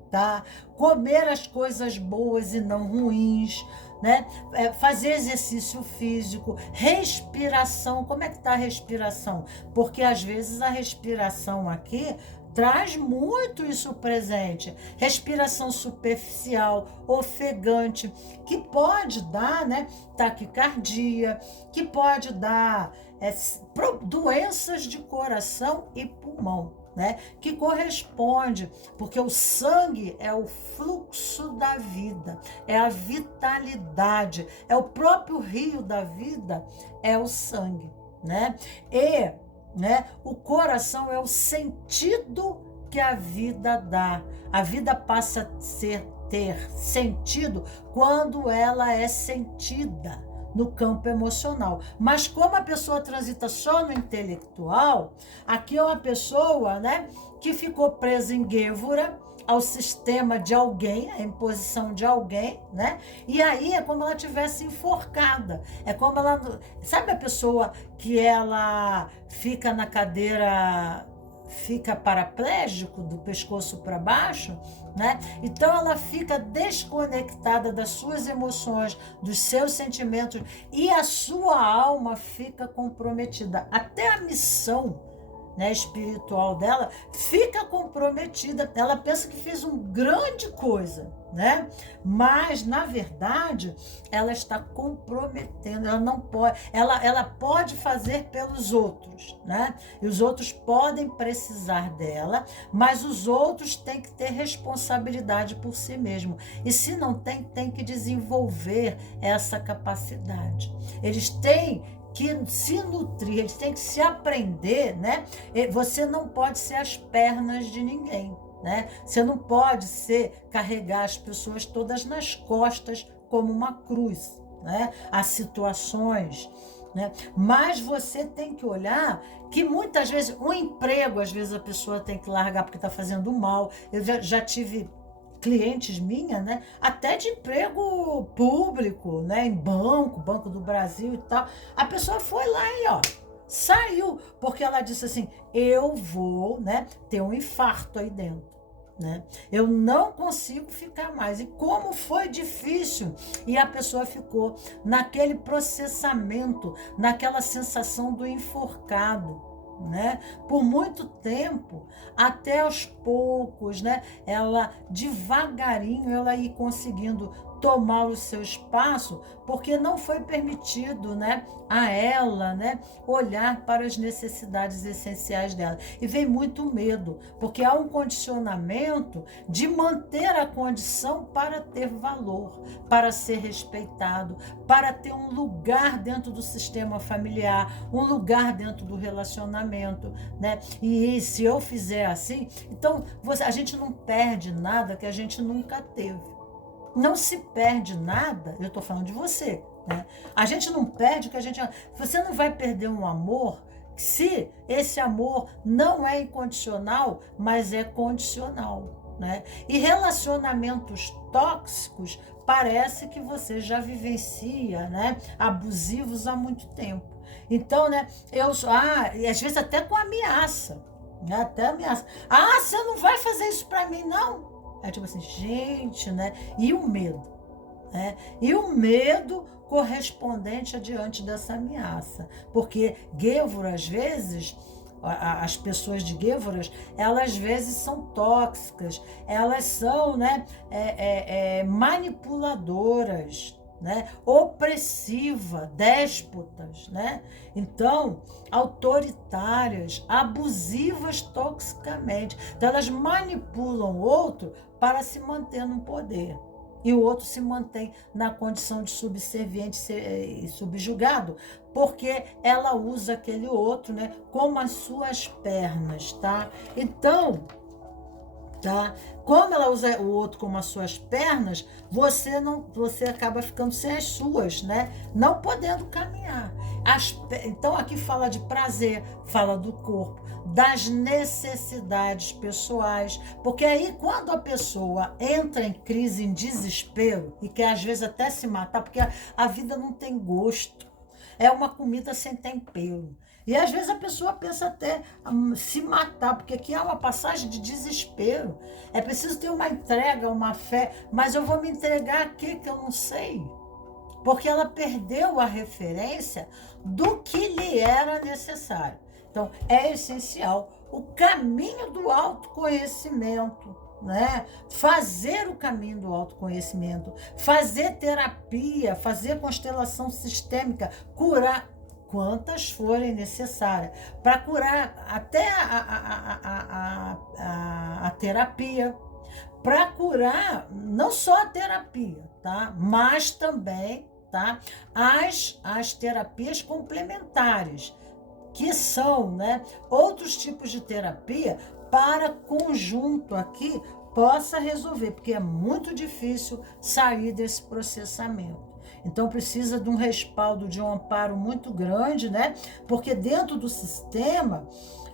tá? Comer as coisas boas e não ruins, né? Fazer exercício físico, respiração. Como é que está a respiração? Porque às vezes a respiração aqui traz muito isso presente. Respiração superficial, ofegante, que pode dar, né, taquicardia, que pode dar doenças de coração e pulmão, né, que corresponde, porque o sangue é o fluxo da vida, é a vitalidade, é o próprio rio da vida, é o sangue, né? E, né, o coração é o sentido que a vida dá. A vida passa a ter sentido quando ela é sentida no campo emocional. Mas como a pessoa transita só no intelectual, aqui é uma pessoa, né, que ficou presa em Gévora, ao sistema de alguém, a imposição de alguém, né? E aí é como ela tivesse enforcada. É como ela... Sabe a pessoa que ela fica na cadeira, fica paraplégico do pescoço para baixo, né? Então ela fica desconectada das suas emoções, dos seus sentimentos, e a sua alma fica comprometida. Até a missão, né, espiritual dela fica comprometida. Ela pensa que fez uma grande coisa, né? Mas na verdade ela está comprometendo. Ela não pode, ela pode fazer pelos outros, né? E os outros podem precisar dela, mas os outros têm que ter responsabilidade por si mesmo. E se não tem, tem que desenvolver essa capacidade. Eles têm que se nutrir, eles têm que se aprender, né? Você não pode ser as pernas de ninguém, né? Você não pode carregar as pessoas todas nas costas como uma cruz, né? As situações, né? Mas você tem que olhar que muitas vezes um emprego, às vezes a pessoa tem que largar porque está fazendo mal. Eu já tive clientes minhas, né, até de emprego público, né, em Banco do Brasil e tal. A pessoa foi lá e, ó, saiu, porque ela disse assim, eu vou, né, ter um infarto aí dentro, né? Eu não consigo ficar mais. E como foi difícil. E a pessoa ficou naquele processamento, naquela sensação do enforcado, né? Por muito tempo, até aos poucos, né? Ela devagarinho ela ir conseguindo tomar o seu espaço, porque não foi permitido, né, a ela, né, olhar para as necessidades essenciais dela. E vem muito medo, porque há um condicionamento de manter a condição para ter valor, para ser respeitado, para ter um lugar dentro do sistema familiar, um lugar dentro do relacionamento, né? E se eu fizer assim, então a gente não perde nada que a gente nunca teve. Não se perde nada, eu estou falando de você, né? A gente não perde o que a gente... Você não vai perder um amor se esse amor não é incondicional, mas é condicional, né? E relacionamentos tóxicos parece que você já vivencia, né, abusivos há muito tempo. Então, né, e às vezes até com ameaça, né? Até ameaça. Ah, você não vai fazer isso para mim, não? É tipo assim, gente, né? E o medo, né? E o medo correspondente diante dessa ameaça. Porque Gévora, às vezes, as pessoas de Gévora, elas às vezes são tóxicas, elas são, né, manipuladoras, né? Opressiva, déspotas, né? Então, autoritárias, abusivas toxicamente. Então, elas manipulam o outro para se manter no poder. E o outro se mantém na condição de subserviente e subjugado, porque ela usa aquele outro, né, como as suas pernas, tá? Então, tá? Como ela usa o outro como as suas pernas, você acaba ficando sem as suas, né? Não podendo caminhar. Então aqui fala de prazer, fala do corpo, das necessidades pessoais, porque aí quando a pessoa entra em crise, em desespero e quer às vezes até se matar, porque a vida não tem gosto, é uma comida sem tempero. E às vezes a pessoa pensa até se matar, porque aqui é uma passagem de desespero. É preciso ter uma entrega, uma fé, mas eu vou me entregar aqui que eu não sei. Porque ela perdeu a referência do que lhe era necessário. Então, é essencial o caminho do autoconhecimento, né? Fazer o caminho do autoconhecimento, fazer terapia, fazer constelação sistêmica, curar quantas forem necessárias, para curar até a terapia, para curar não só a terapia, tá? Mas também, tá? As terapias complementares, que são, né, outros tipos de terapia para conjunto aqui possa resolver, porque é muito difícil sair desse processamento. Então precisa de um respaldo, de um amparo muito grande, né? Porque dentro do sistema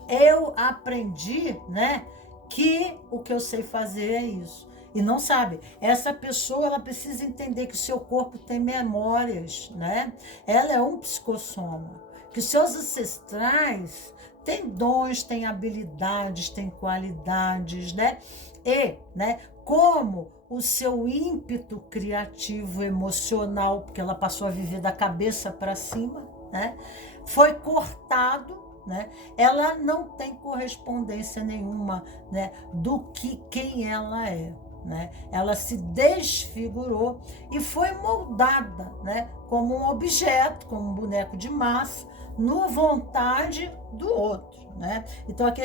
eu aprendi, né, que o que eu sei fazer é isso. E não sabe, essa pessoa ela precisa entender que o seu corpo tem memórias, né? Ela é um psicossoma, que seus ancestrais têm dons, têm habilidades, têm qualidades, né? E, né, como o seu ímpeto criativo, emocional, porque ela passou a viver da cabeça para cima, né, foi cortado, né? Ela não tem correspondência nenhuma, né, do que quem ela é. Né? Ela se desfigurou e foi moldada, né, como um objeto, como um boneco de massa, na vontade do outro. Né? Então, aqui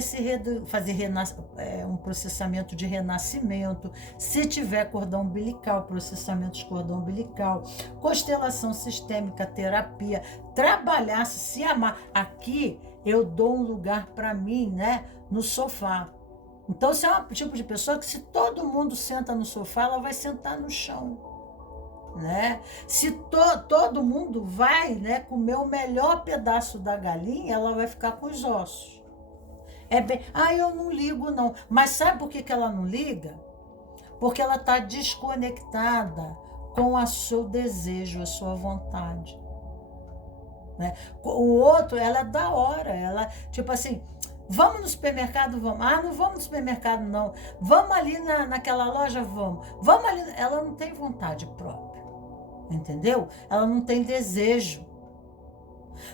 fazer um processamento de renascimento, se tiver cordão umbilical, processamento de cordão umbilical, constelação sistêmica, terapia, trabalhar, se amar. Aqui eu dou um lugar para mim, né, no sofá. Então, você é um tipo de pessoa que, se todo mundo senta no sofá, ela vai sentar no chão. Né? Se todo mundo vai, né, comer o melhor pedaço da galinha, ela vai ficar com os ossos. Eu não ligo não. Mas sabe por que ela não liga? Porque ela está desconectada com o seu desejo, a sua vontade. Né? O outro, ela é da hora, ela, tipo assim, vamos no supermercado, vamos. Não vamos no supermercado, não. Vamos ali naquela loja, vamos. Vamos ali. Ela não tem vontade própria, entendeu? Ela não tem desejo.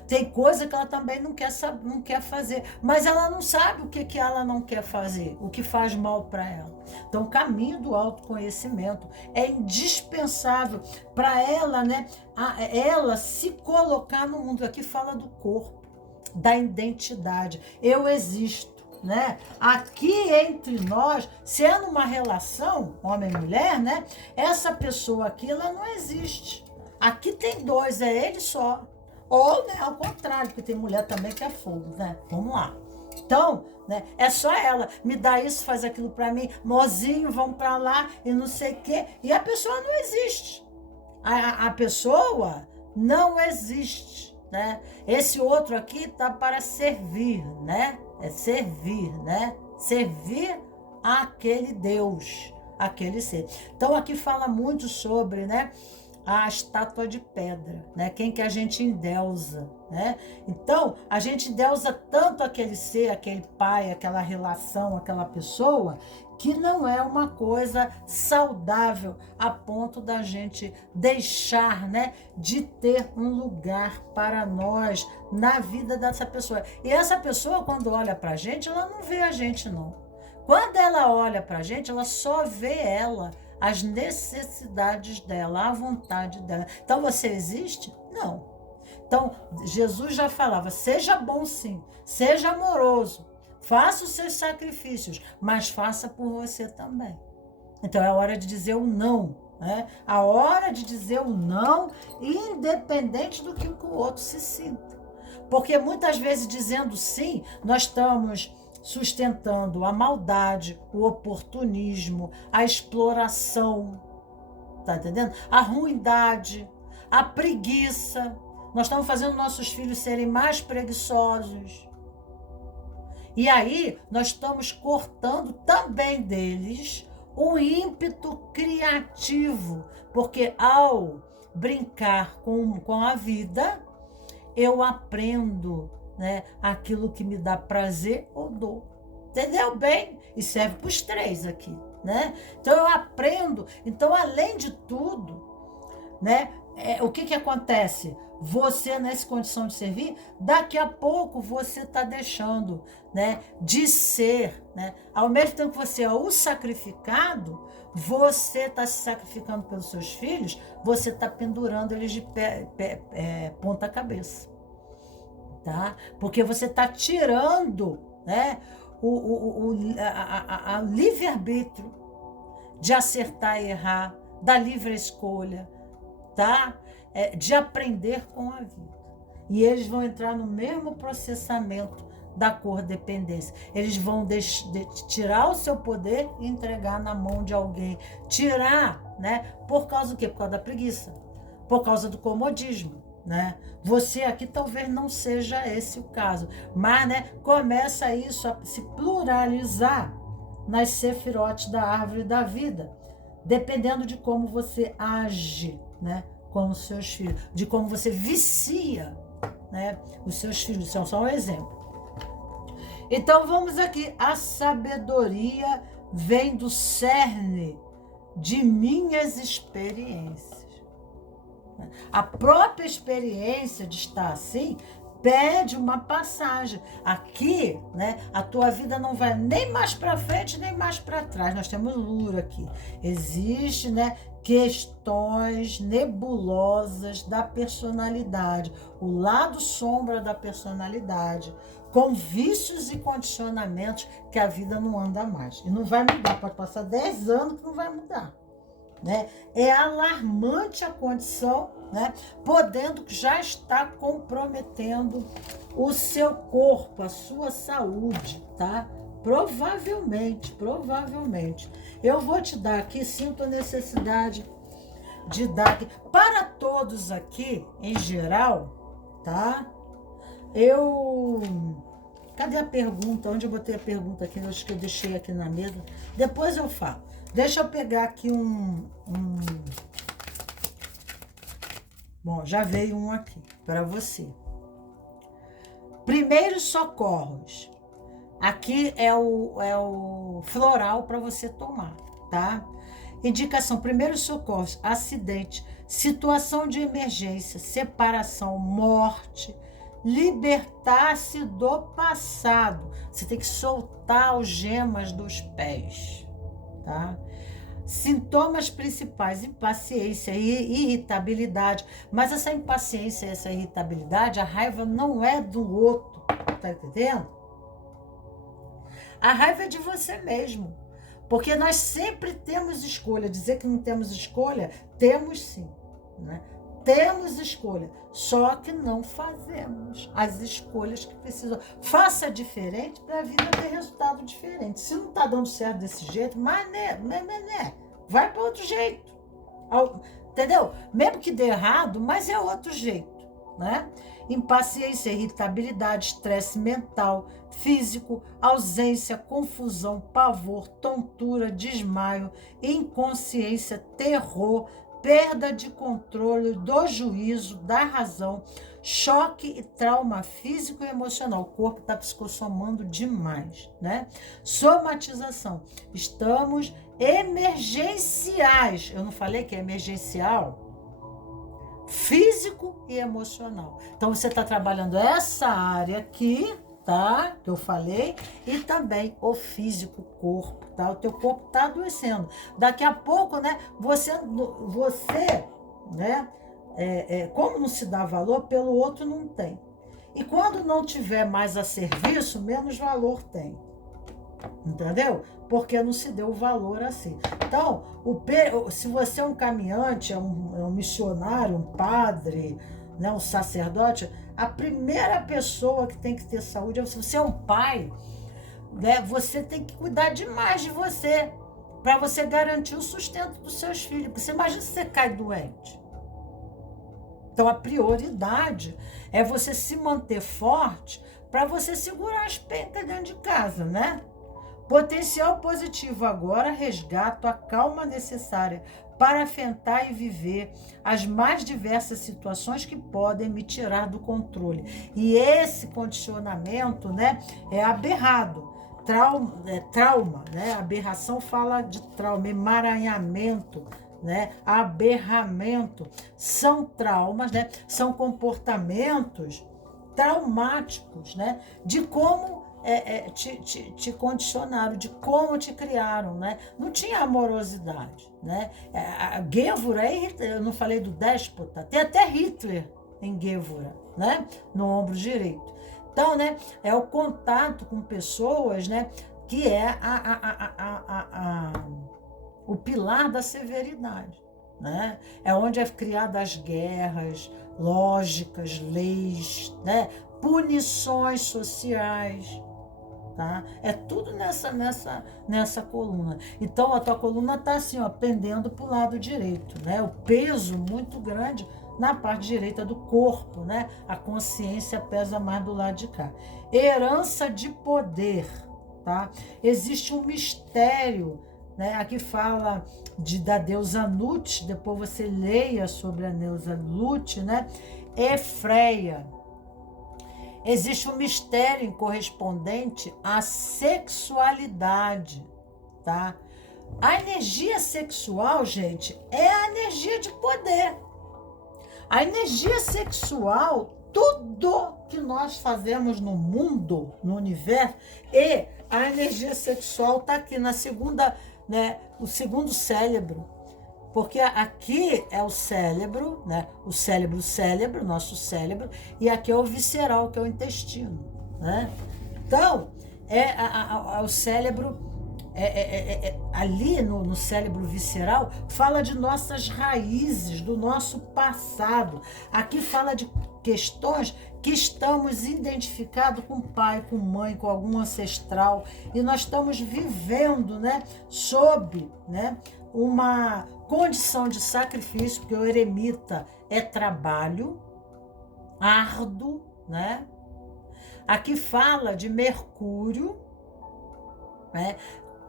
Tem coisa que ela também não quer fazer, mas ela não sabe o que ela não quer fazer, o que faz mal para ela. Então, o caminho do autoconhecimento é indispensável para ela, né? Ela se colocar no mundo. Aqui fala do corpo, da identidade. Eu existo. Né? Aqui entre nós, sendo uma relação homem e mulher, né? Essa pessoa aqui, ela não existe. Aqui tem dois, é ele só. Ou, né, ao contrário, porque tem mulher também que é fogo, né? Vamos lá. Então, né, é só ela. Me dá isso, faz aquilo pra mim. Mozinho, vamos pra lá e não sei o quê. E a pessoa não existe. A pessoa não existe, né? Esse outro aqui tá para servir, né? É servir, né? Servir àquele Deus, aquele ser. Então, aqui fala muito sobre, né, a estátua de pedra, né? Quem que a gente endeusa, né? Então, a gente endeusa tanto aquele ser, aquele pai, aquela relação, aquela pessoa, que não é uma coisa saudável a ponto da gente deixar, né, de ter um lugar para nós na vida dessa pessoa. E essa pessoa, quando olha pra gente, ela não vê a gente, não. Quando ela olha pra gente, ela só vê ela. as necessidades dela, a vontade dela. Então você existe? Não. Então Jesus já falava, seja bom sim, seja amoroso, faça os seus sacrifícios, mas faça por você também. Então é a hora de dizer o não, né? A hora de dizer o não, independente do que o outro se sinta. Porque muitas vezes dizendo sim, nós estamos sustentando a maldade, o oportunismo, a exploração, tá entendendo? A ruindade, a preguiça. Nós estamos fazendo nossos filhos serem mais preguiçosos. E aí nós estamos cortando também deles o ímpeto criativo, porque ao brincar com a vida, eu aprendo, né, aquilo que me dá prazer ou dor. Entendeu bem? E serve para os três aqui, né? Então eu aprendo. Então, além de tudo, né, o que acontece? Você, nessa condição de servir, daqui a pouco você está deixando, né, de ser, né? Ao mesmo tempo que você é o sacrificado, você está se sacrificando pelos seus filhos, você está pendurando eles de ponta cabeça, tá? Porque você está tirando, né, a livre-arbítrio de acertar e errar, da livre escolha, tá? De aprender com a vida. E eles vão entrar no mesmo processamento da cordependência. Eles vão tirar o seu poder e entregar na mão de alguém. Tirar, né? Por causa do quê? Por causa da preguiça. Por causa do comodismo, né? Você aqui talvez não seja esse o caso, mas, né, começa isso a se pluralizar nas sefirotes da árvore da vida, dependendo de como você age, né, com os seus filhos, de como você vicia, né, os seus filhos. São só um exemplo. Então vamos aqui. A sabedoria vem do cerne de minhas experiências. A própria experiência de estar assim pede uma passagem. Aqui, né, a tua vida não vai nem mais para frente, nem mais para trás. Nós temos Lura aqui. Existe, né, questões nebulosas da personalidade, o lado sombra da personalidade, com vícios e condicionamentos que a vida não anda mais. E não vai mudar, pode passar 10 anos que não vai mudar, né? É alarmante a condição, né, podendo já estar comprometendo o seu corpo, a sua saúde, tá? Provavelmente. Eu vou te dar aqui, sinto a necessidade de dar aqui, para todos aqui, em geral, tá? Cadê a pergunta? Onde eu botei a pergunta aqui? Acho que eu deixei aqui na mesa. Depois eu falo. Deixa eu pegar aqui Bom, já veio um aqui para você. Primeiros socorros. Aqui é o floral para você tomar, tá? Indicação: primeiros socorros, acidente, situação de emergência, separação, morte, libertar-se do passado. Você tem que soltar algemas dos pés, tá? Sintomas principais: impaciência e irritabilidade. Mas essa impaciência e essa irritabilidade, a raiva não é do outro, tá entendendo? A raiva é de você mesmo. Porque nós sempre temos escolha. Dizer que não temos escolha, temos sim, né? Temos escolha, só que não fazemos as escolhas que precisam. Faça diferente para a vida ter resultado diferente. Se não está dando certo desse jeito, mas vai para outro jeito. Entendeu? Mesmo que dê errado, mas é outro jeito, né? Impaciência, irritabilidade, estresse mental, físico, ausência, confusão, pavor, tontura, desmaio, inconsciência, terror, perda de controle do juízo, da razão, choque e trauma físico e emocional. O corpo está psicossomando demais, né? Somatização. Estamos emergenciais. Eu não falei que é emergencial? Físico e emocional. Então você está trabalhando essa área aqui, tá? Que eu falei, e também o físico, o corpo, tá? O teu corpo tá adoecendo. Daqui a pouco, né, você né, como não se dá valor, pelo outro não tem. E quando não tiver mais a serviço, menos valor tem. Entendeu? Porque não se deu valor assim. Então, se você é um caminhante, é um missionário, um padre, né, um sacerdote, a primeira pessoa que tem que ter saúde é você. Se você é um pai, né, você tem que cuidar demais de você, para você garantir o sustento dos seus filhos. Porque você imagina se você cai doente. Então, a prioridade é você se manter forte para você segurar as pencas dentro de casa, né? Potencial positivo agora, resgato a calma necessária para enfrentar e viver as mais diversas situações que podem me tirar do controle. E esse condicionamento, né, é aberrado. Trauma, né? Aberração fala de trauma, emaranhamento, né? Aberramento. São traumas, né? São comportamentos traumáticos, né? De como te condicionaram, de como te criaram, né? Não tinha amorosidade, né? A Gévora, eu não falei do déspota, tem até Hitler em Gévora, né? No ombro direito. Então, né? É o contato com pessoas, né? Que é o pilar da severidade, né? É onde é criada as guerras, lógicas, leis, né? Punições sociais. Tá? É tudo nessa coluna. Então a tua coluna está assim, ó, pendendo para o lado direito, né? O peso muito grande na parte direita do corpo, né? A consciência pesa mais do lado de cá. Herança de poder, tá? Existe um mistério, né? Aqui fala da deusa Nut, depois você leia sobre a deusa Nut, né? Efreia. Existe um mistério correspondente à sexualidade, tá? A energia sexual, gente, é a energia de poder. A energia sexual, tudo que nós fazemos no mundo, no universo, e a energia sexual está aqui na segunda, né? O segundo cérebro. Porque aqui é o cérebro, né? O cérebro, nosso cérebro, e aqui é o visceral, que é o intestino, né? Então, o cérebro, ali no cérebro visceral, fala de nossas raízes, do nosso passado. Aqui fala de questões que estamos identificados com pai, com mãe, com algum ancestral, e nós estamos vivendo, né? Sob, né? Uma condição de sacrifício, porque o eremita é trabalho árduo, né? Aqui fala de Mercúrio, né?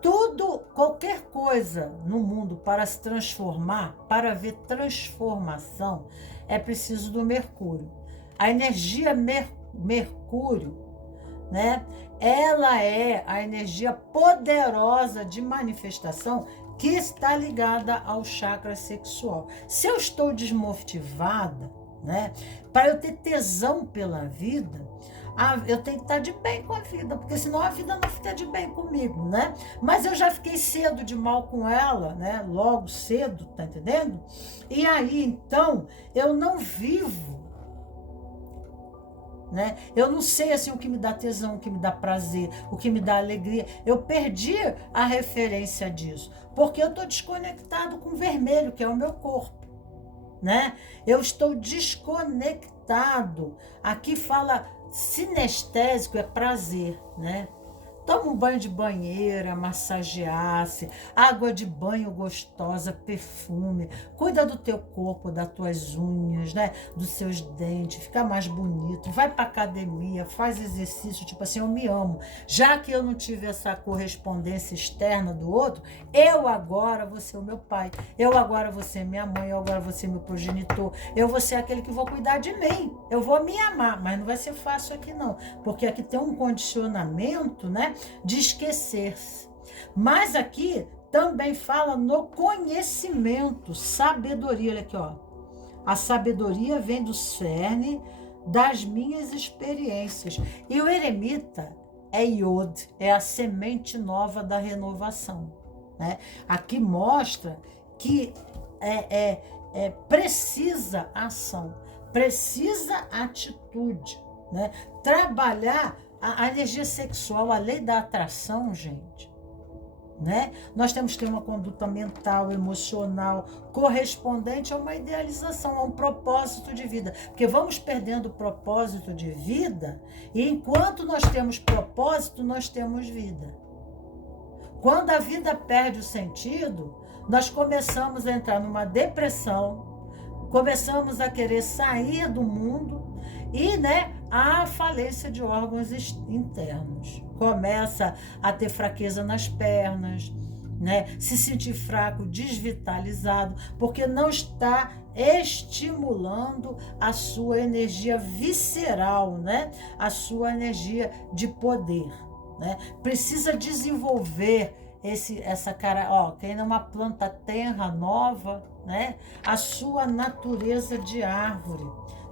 Tudo, qualquer coisa no mundo para se transformar, para ver transformação, é preciso do Mercúrio. A energia Mercúrio, né? Ela é a energia poderosa de manifestação que está ligada ao chakra sexual. Se eu estou desmotivada, né, para eu ter tesão pela vida, eu tenho que estar de bem com a vida, porque senão a vida não fica de bem comigo, né? Mas eu já fiquei cedo de mal com ela, né? Logo cedo, tá entendendo? E aí, então, eu não vivo, né? Eu não sei assim o que me dá tesão, o que me dá prazer, o que me dá alegria. Eu perdi a referência disso, porque eu estou desconectado com o vermelho, que é o meu corpo, né? Eu estou desconectado. Aqui fala sinestésico, é prazer, né? Toma um banho de banheira, massagear-se, água de banho gostosa, perfume. Cuida do teu corpo, das tuas unhas, né? Dos seus dentes, fica mais bonito. Vai pra academia, faz exercício, tipo assim, eu me amo. Já que eu não tive essa correspondência externa do outro, eu agora vou ser o meu pai. Eu agora vou ser minha mãe, eu agora vou ser meu progenitor. Eu vou ser aquele que vou cuidar de mim. Eu vou me amar, mas não vai ser fácil aqui não. Porque aqui tem um condicionamento, né? De esquecer-se. Mas aqui também fala no conhecimento, sabedoria. Olha aqui, ó. A sabedoria vem do cerne das minhas experiências. E o eremita é Yod, é a semente nova da renovação, né? Aqui mostra que precisa ação, precisa atitude, né? Trabalhar a energia sexual, a lei da atração, gente, né? Nós temos que ter uma conduta mental, emocional, correspondente a uma idealização, a um propósito de vida. Porque vamos perdendo o propósito de vida, e enquanto nós temos propósito, nós temos vida. Quando a vida perde o sentido, nós começamos a entrar numa depressão, começamos a querer sair do mundo e, né, a falência de órgãos internos. Começa a ter fraqueza nas pernas, né? Se sentir fraco, desvitalizado, porque não está estimulando a sua energia visceral, né? A sua energia de poder, né? Precisa desenvolver essa cara, ó, quem é uma planta tenra nova, né? A sua natureza de árvore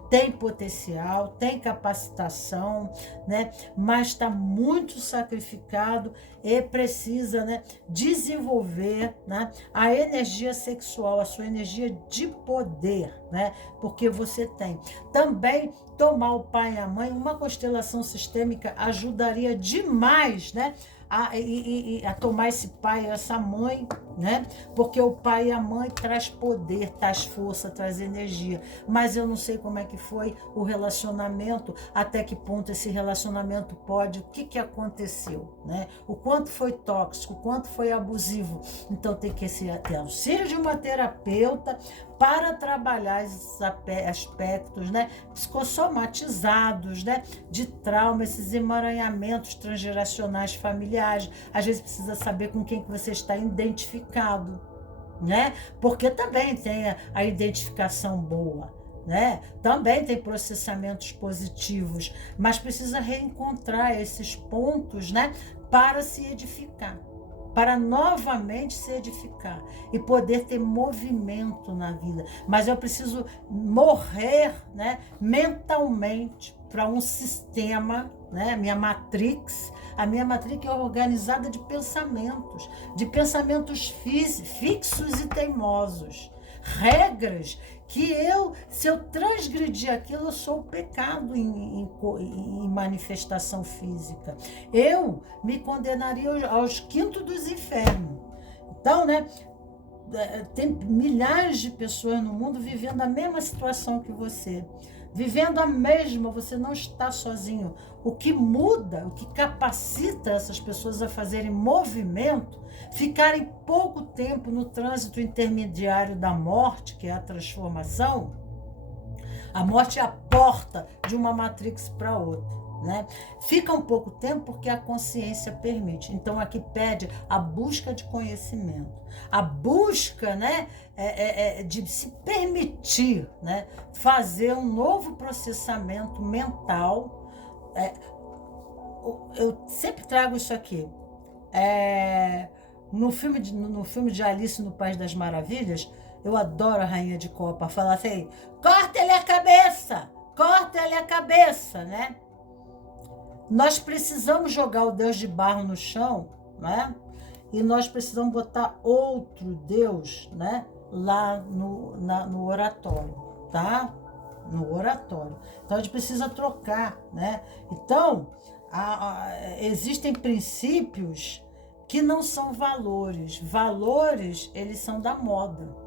tem potencial, tem capacitação, né? Mas está muito sacrificado e precisa, né, desenvolver, né, a energia sexual, a sua energia de poder, né? Porque você tem. Também tomar o pai e a mãe, uma constelação sistêmica ajudaria demais, né? A tomar esse pai e essa mãe, né? Porque o pai e a mãe traz poder, traz força, traz energia. Mas eu não sei como é que foi o relacionamento, até que ponto esse relacionamento pode, o que aconteceu, né? O quanto foi tóxico, o quanto foi abusivo. Então tem que ter auxílio de uma terapeuta para trabalhar esses aspectos, né, psicossomatizados, né, de trauma, esses emaranhamentos transgeracionais familiares. Às vezes precisa saber com quem que você está identificado, né? Porque também tem a identificação boa, né? Também tem processamentos positivos, mas precisa reencontrar esses pontos, né, para se edificar, para novamente se edificar e poder ter movimento na vida. Mas eu preciso morrer, né, mentalmente para um sistema, né, a minha matrix é organizada de pensamentos fixos e teimosos, regras que se eu transgredir aquilo, eu sou o pecado em manifestação física. Eu me condenaria aos quintos dos infernos. Então, né, tem milhares de pessoas no mundo vivendo a mesma situação que você. Vivendo a mesma, você não está sozinho. O que muda, o que capacita essas pessoas a fazerem movimento, ficarem pouco tempo no trânsito intermediário da morte, que é a transformação. A morte é a porta de uma matrix para outra, né? Fica um pouco tempo porque a consciência permite. Então aqui pede a busca de conhecimento, a busca, né, de se permitir, né, fazer um novo processamento mental. Eu sempre trago isso aqui. No filme de Alice no País das Maravilhas, eu adoro a Rainha de Copa falar assim: corta-lhe a cabeça, né? Nós precisamos jogar o Deus de barro no chão, né? E nós precisamos botar outro Deus, né, lá no oratório, tá? No oratório. Então a gente precisa trocar, né? Então, existem princípios que não são valores. Valores, eles são da moda.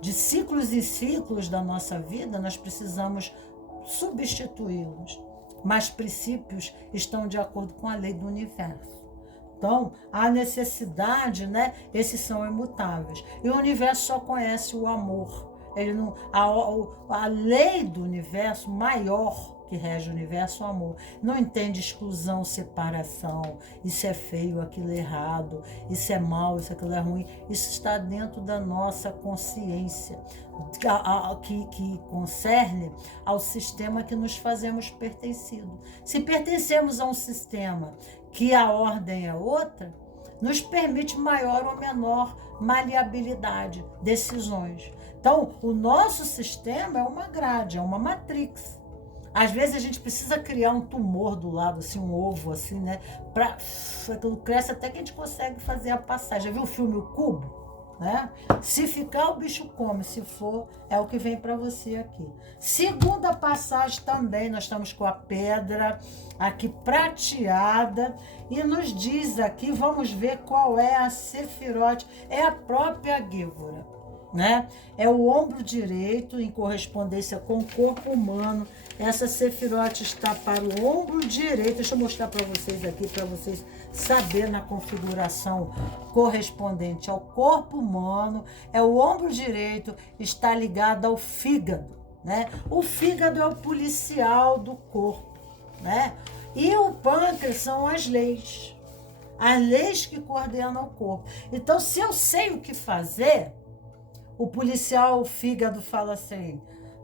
De ciclos em ciclos da nossa vida, nós precisamos substituí-los. Mas princípios estão de acordo com a lei do universo. Então, a necessidade, né? Esses são imutáveis. E o universo só conhece o amor. Ele não, a lei do universo maior que rege o universo é o amor. Não entende exclusão, separação. Isso é feio, aquilo é errado. Isso é mal, isso aquilo é ruim. Isso está dentro da nossa consciência, que concerne ao sistema que nos fazemos pertencido. Se pertencemos a um sistema que a ordem é outra, nos permite maior ou menor maleabilidade, decisões. Então, o nosso sistema é uma grade, é uma matrix. Às vezes a gente precisa criar um tumor do lado, assim, um ovo, assim, né? Aquilo cresce até que a gente consegue fazer a passagem. Já viu o filme O Cubo? Né? Se ficar, o bicho come. Se for, é o que vem para você aqui. Segunda passagem também, nós estamos com a pedra aqui prateada e nos diz aqui, vamos ver qual é a Sefirote, é a própria Gívora, né? É o ombro direito em correspondência com o corpo humano. Essa Sefirote está para o ombro direito. Deixa eu mostrar para vocês aqui, para vocês saber na configuração correspondente ao corpo humano. É o ombro direito, está ligado ao fígado, né? O fígado é o policial do corpo, né? E o pâncreas são as leis que coordenam o corpo. Então, se eu sei o que fazer, o policial, o fígado fala assim: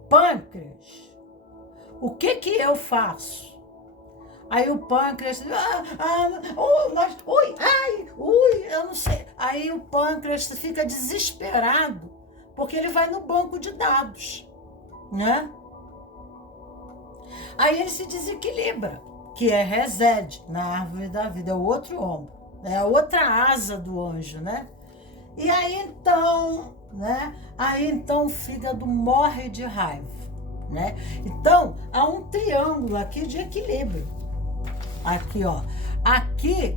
pâncreas, o que eu faço? Aí o pâncreas, eu não sei. Aí o pâncreas fica desesperado, porque ele vai no banco de dados, né? Aí ele se desequilibra, que é Resed, na árvore da vida, é o outro ombro, é a outra asa do anjo, né? E aí então, né? Aí então o fígado morre de raiva, né? Então há um triângulo aqui de equilíbrio. Aqui, ó. Aqui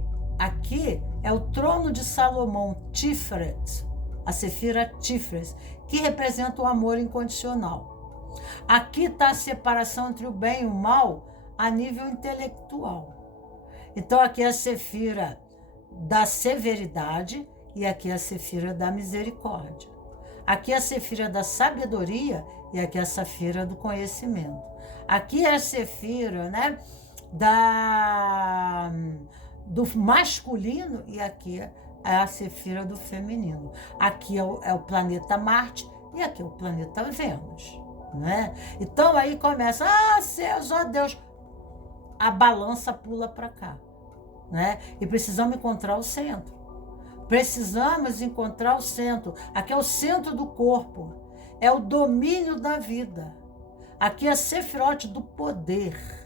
é o trono de Salomão, Tiferet, a Sefira Tiferet, que representa o amor incondicional. Aqui está a separação entre o bem e o mal a nível intelectual. Então aqui é a Sefira da severidade e aqui é a Sefira da misericórdia. Aqui é a Sefira da sabedoria e aqui é a Sefira do conhecimento. Aqui é a Sefira, né, do masculino e aqui é a Sefira do feminino. Aqui é o planeta Marte e aqui é o planeta Vênus, né? Então aí começa, céus, ó Deus, a balança pula para cá, né? E precisamos encontrar o centro. Precisamos encontrar o centro. Aqui é o centro do corpo, é o domínio da vida. Aqui é a Sefirote do poder,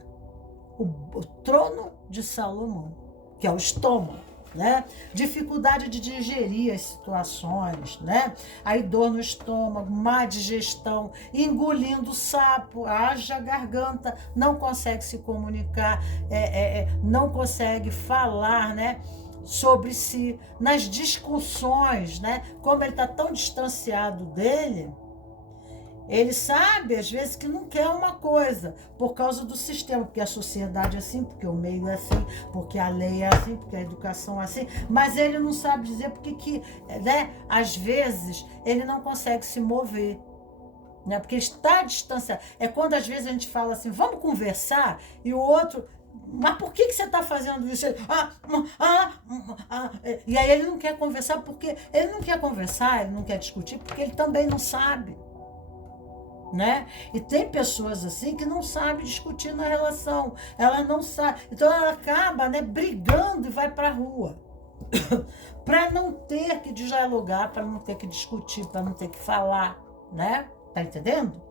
o trono de Salomão, que é o estômago, né? Dificuldade de digerir as situações, né? Aí dor no estômago, má digestão, engolindo sapo, haja garganta, não consegue se comunicar, não consegue falar, né, sobre si, nas discussões, né? Como ele está tão distanciado dele, ele sabe, às vezes, que não quer uma coisa por causa do sistema, porque a sociedade é assim, porque o meio é assim, porque a lei é assim, porque a educação é assim, mas ele não sabe dizer porque que, né, às vezes, ele não consegue se mover, né, porque ele está distanciado. É quando, às vezes, a gente fala assim, vamos conversar, e o outro, mas por que você está fazendo isso? E aí ele não quer conversar, porque ele não quer conversar, ele não quer discutir, porque ele também não sabe. Né? E tem pessoas assim que não sabem discutir na relação, ela não sabe, então ela acaba, né, brigando e vai para a rua para não ter que dialogar, para não ter que discutir, para não ter que falar, né? Tá entendendo?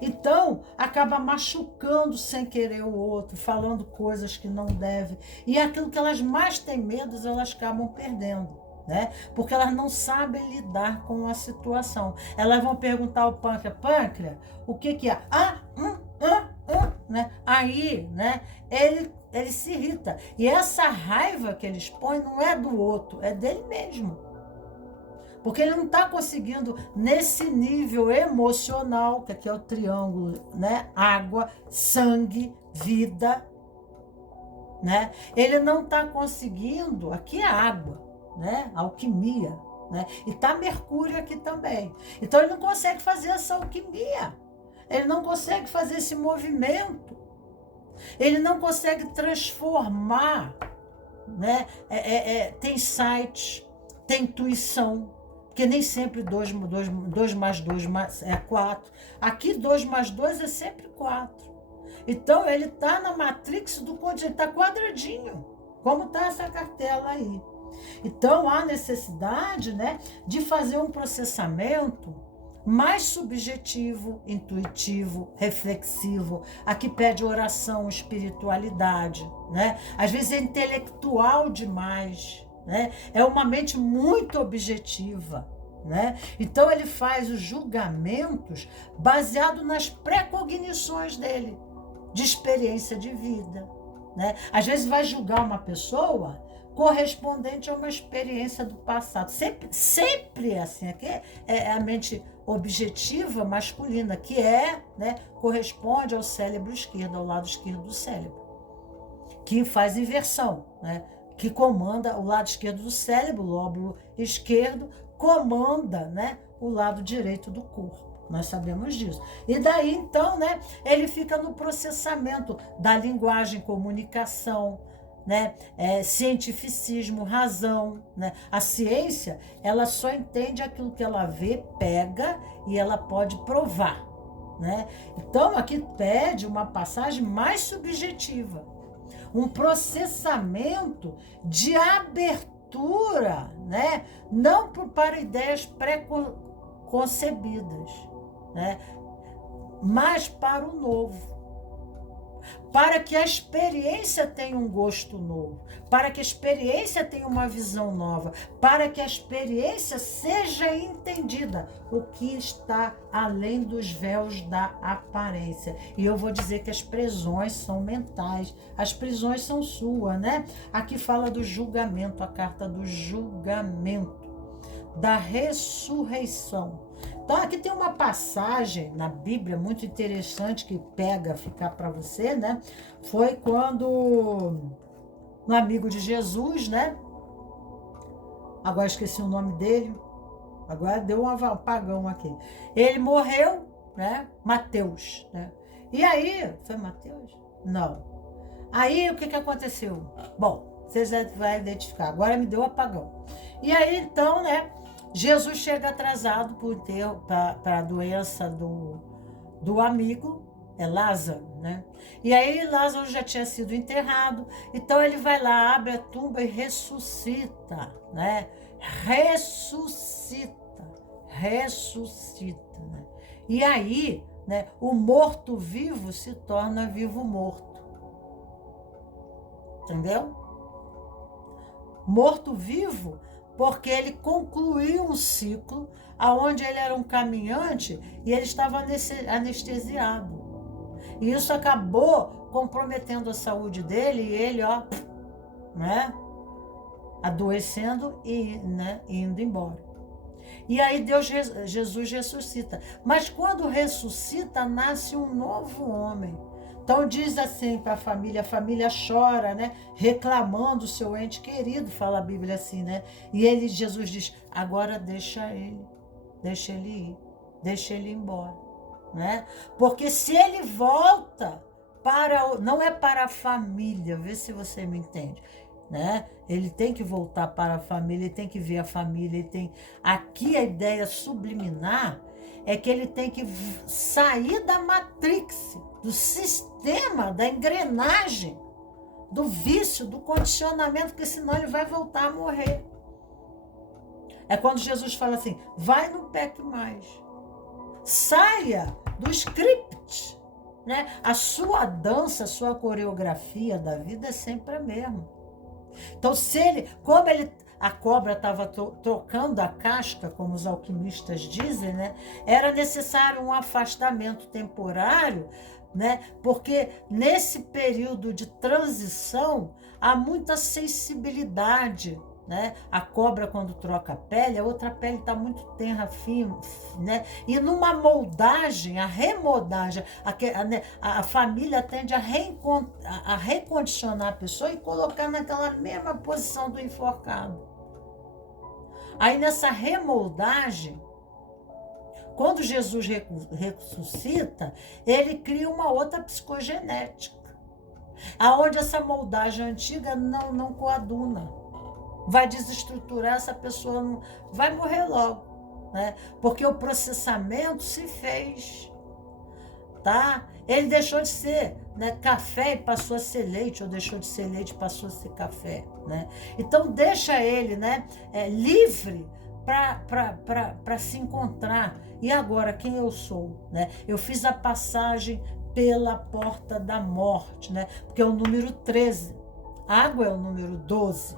Então acaba machucando sem querer o outro, falando coisas que não deve, e aquilo que elas mais têm medo, elas acabam perdendo. Né? Porque elas não sabem lidar com a situação. Elas vão perguntar ao pâncreas, o que é? Né? Aí, né, ele se irrita. E essa raiva que ele expõe não é do outro, é dele mesmo. Porque ele não está conseguindo, nesse nível emocional, que aqui é o triângulo, né? Água, sangue, vida. Né? Ele não está conseguindo, aqui é água. Né? Alquimia, né? E tá Mercúrio aqui também. Então ele não consegue fazer essa alquimia, ele não consegue fazer esse movimento, ele não consegue transformar, né? Tem insight, tem intuição, porque nem sempre 2 mais 2 é 4. Aqui 2 mais 2 é sempre 4. Então ele tá na matrix do continente, tá quadradinho, como tá essa cartela aí. Então, há necessidade, né, de fazer um processamento mais subjetivo, intuitivo, reflexivo. Aqui pede oração, espiritualidade, né? Às vezes é intelectual demais, né? É uma mente muito objetiva, né? Então ele faz os julgamentos baseado nas pré-cognições dele, de experiência de vida, né? Às vezes vai julgar uma pessoa correspondente a uma experiência do passado. Sempre é assim. Aqui é a mente objetiva masculina, que né, corresponde ao cérebro esquerdo, ao lado esquerdo do cérebro, que faz inversão, né? Que comanda o lado esquerdo do cérebro, o lóbulo esquerdo comanda, né, o lado direito do corpo. Nós sabemos disso. E daí, então, né, ele fica no processamento da linguagem, comunicação, né, cientificismo, razão, né? A ciência, ela só entende aquilo que ela vê, pega e ela pode provar, né? Então, aqui pede uma passagem mais subjetiva, um processamento de abertura, né? Não para ideias pré-concebidas, né? Mas para o novo. Para que a experiência tenha um gosto novo, para que a experiência tenha uma visão nova, para que a experiência seja entendida, o que está além dos véus da aparência. E eu vou dizer que as prisões são mentais, as prisões são suas, né? Aqui fala do julgamento, a carta do julgamento, da ressurreição. Então, aqui tem uma passagem na Bíblia muito interessante que pega, ficar para você, né? Foi quando um amigo de Jesus, né? Agora esqueci o nome dele. Agora deu um apagão aqui. Ele morreu, né? Mateus, né? E aí, foi Mateus? Não. Aí, o que aconteceu? Bom, vocês vão identificar. Agora me deu apagão. E aí, então, né? Jesus chega atrasado para a doença do amigo, Lázaro, né? E aí Lázaro já tinha sido enterrado, então ele vai lá, abre a tumba e ressuscita, né? Ressuscita, né? E aí, né, o morto-vivo se torna vivo-morto. Entendeu? Morto-vivo, porque ele concluiu um ciclo onde ele era um caminhante e ele estava anestesiado. E isso acabou comprometendo a saúde dele e ele, né, adoecendo e, né, indo embora. E aí Jesus ressuscita. Mas quando ressuscita, nasce um novo homem. Então diz assim para a família chora, né? Reclamando o seu ente querido, fala a Bíblia assim, né? E Jesus diz, agora deixa ele ir, deixa ele ir embora, né? Porque se ele volta não é para a família, vê se você me entende, né? Ele tem que voltar para a família, ele tem que ver a família, aqui a ideia subliminar é que ele tem que sair da matrix, do sistema, da engrenagem, do vício, do condicionamento, porque senão ele vai voltar a morrer. É quando Jesus fala assim, vai, não peque mais. Saia do script, né? A sua dança, a sua coreografia da vida é sempre a mesma. Então, a cobra estava trocando a casca, como os alquimistas dizem, né? Era necessário um afastamento temporário, né? Porque nesse período de transição há muita sensibilidade, né? A cobra, quando troca a pele, a outra pele está muito tenra, fina, né? E numa moldagem, a remoldagem, a família tende a recondicionar a pessoa e colocar naquela mesma posição do enforcado. Aí nessa remoldagem, quando Jesus ressuscita, ele cria uma outra psicogenética, aonde essa moldagem antiga não coaduna. Vai desestruturar, essa pessoa vai morrer logo, né? Porque o processamento se fez, tá? Ele deixou de ser, né, café e passou a ser leite, ou deixou de ser leite e passou a ser café, né? Então deixa ele, né, livre para se encontrar. E agora, quem eu sou? Né? Eu fiz a passagem pela porta da morte, né? Porque é o número 13. Água é o número 12.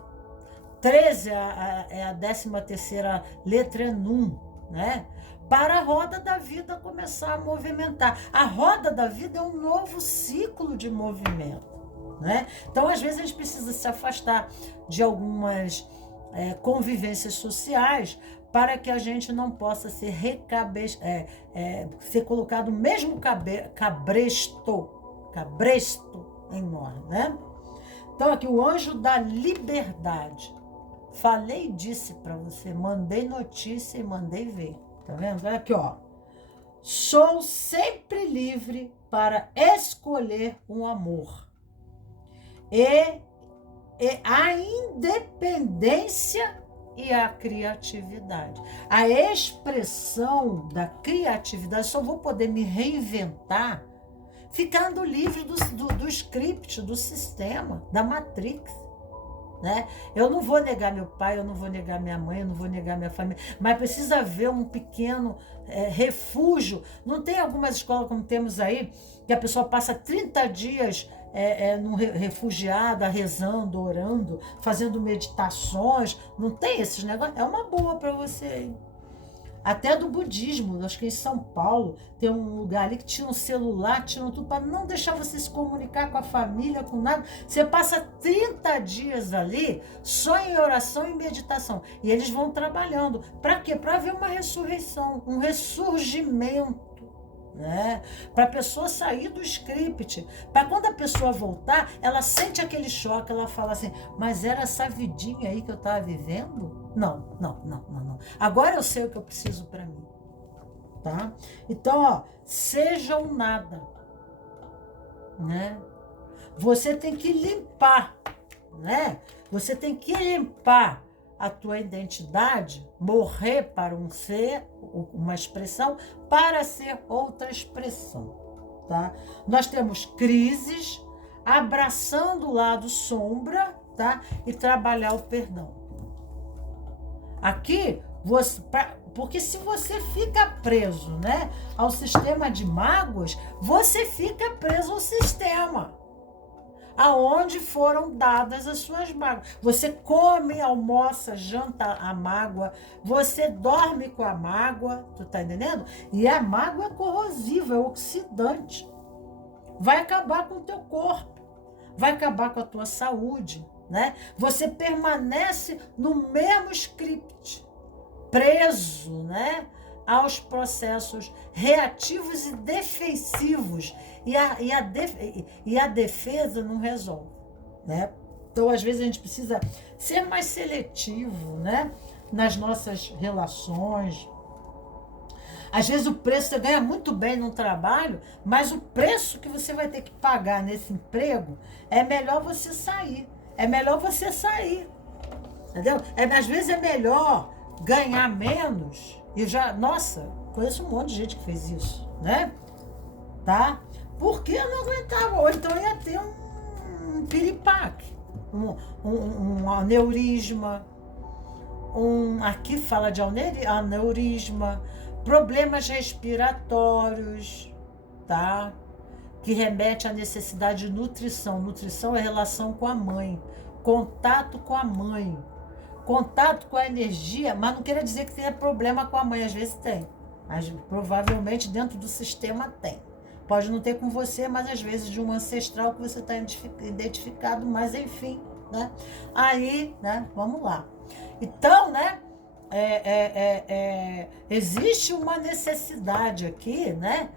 13 é a 13ª letra, é Num, né? Para a roda da vida começar a movimentar. A roda da vida é um novo ciclo de movimento, né? Então, às vezes, a gente precisa se afastar de algumas convivências sociais para que a gente não possa ser ser colocado no mesmo cabresto em nós, né? Então, aqui, o anjo da liberdade. Falei e disse para você, mandei notícia e mandei ver. Tá vendo? Olha aqui, ó. Sou sempre livre para escolher um amor. E a independência e a criatividade. A expressão da criatividade, só vou poder me reinventar ficando livre do script, do sistema, da Matrix. Né? Eu não vou negar meu pai, eu não vou negar minha mãe, eu não vou negar minha família, mas precisa haver um pequeno refúgio. Não tem algumas escolas como temos aí, que a pessoa passa 30 dias refugiada, rezando, orando, fazendo meditações. Não tem esses negócios? É uma boa para você aí. Até do budismo, acho que em São Paulo tem um lugar ali que tinha um celular, tinha tudo para não deixar você se comunicar com a família, com nada. Você passa 30 dias ali só em oração e meditação. E eles vão trabalhando. Para quê? Para ver uma ressurreição, um ressurgimento. Né? Para a pessoa sair do script, para quando a pessoa voltar, ela sente aquele choque, ela fala assim, mas era essa vidinha aí que eu estava vivendo? Não. Agora eu sei o que eu preciso para mim, tá? Então, ó, seja um nada, né? Você tem que limpar, né? Você tem que limpar a tua identidade, morrer para um ser, uma expressão, para ser outra expressão, tá? Nós temos crises, abraçando o lado sombra, tá? E trabalhar o perdão. Aqui, porque se você fica preso, né, ao sistema de mágoas, você fica preso ao sistema aonde foram dadas as suas mágoas. Você come, almoça, janta a mágoa, você dorme com a mágoa, tu tá entendendo? E a mágoa é corrosiva, é oxidante. Vai acabar com o teu corpo, vai acabar com a tua saúde, né? Você permanece no mesmo script, preso, né, aos processos reativos e defensivos, e a defesa não resolve, né? Então, às vezes, a gente precisa ser mais seletivo, né, nas nossas relações. Às vezes o preço, você ganha muito bem no trabalho, mas o preço que você vai ter que pagar nesse emprego, é melhor você sair. Entendeu? Às vezes é melhor ganhar menos. Nossa, conheço um monte de gente que fez isso, né? Tá? Porque eu não aguentava. Ou então ia ter um piripaque, um aneurisma, aqui fala de aneurisma, problemas respiratórios, tá? Que remete à necessidade de nutrição. Nutrição é relação com a mãe, contato com a mãe, contato com a energia, mas não quer dizer que tenha problema com a mãe, às vezes tem. Mas provavelmente dentro do sistema tem. Pode não ter com você, mas às vezes de um ancestral que você está identificado, mas enfim, né? Aí, né? Vamos lá. Então, né? Existe uma necessidade aqui, né?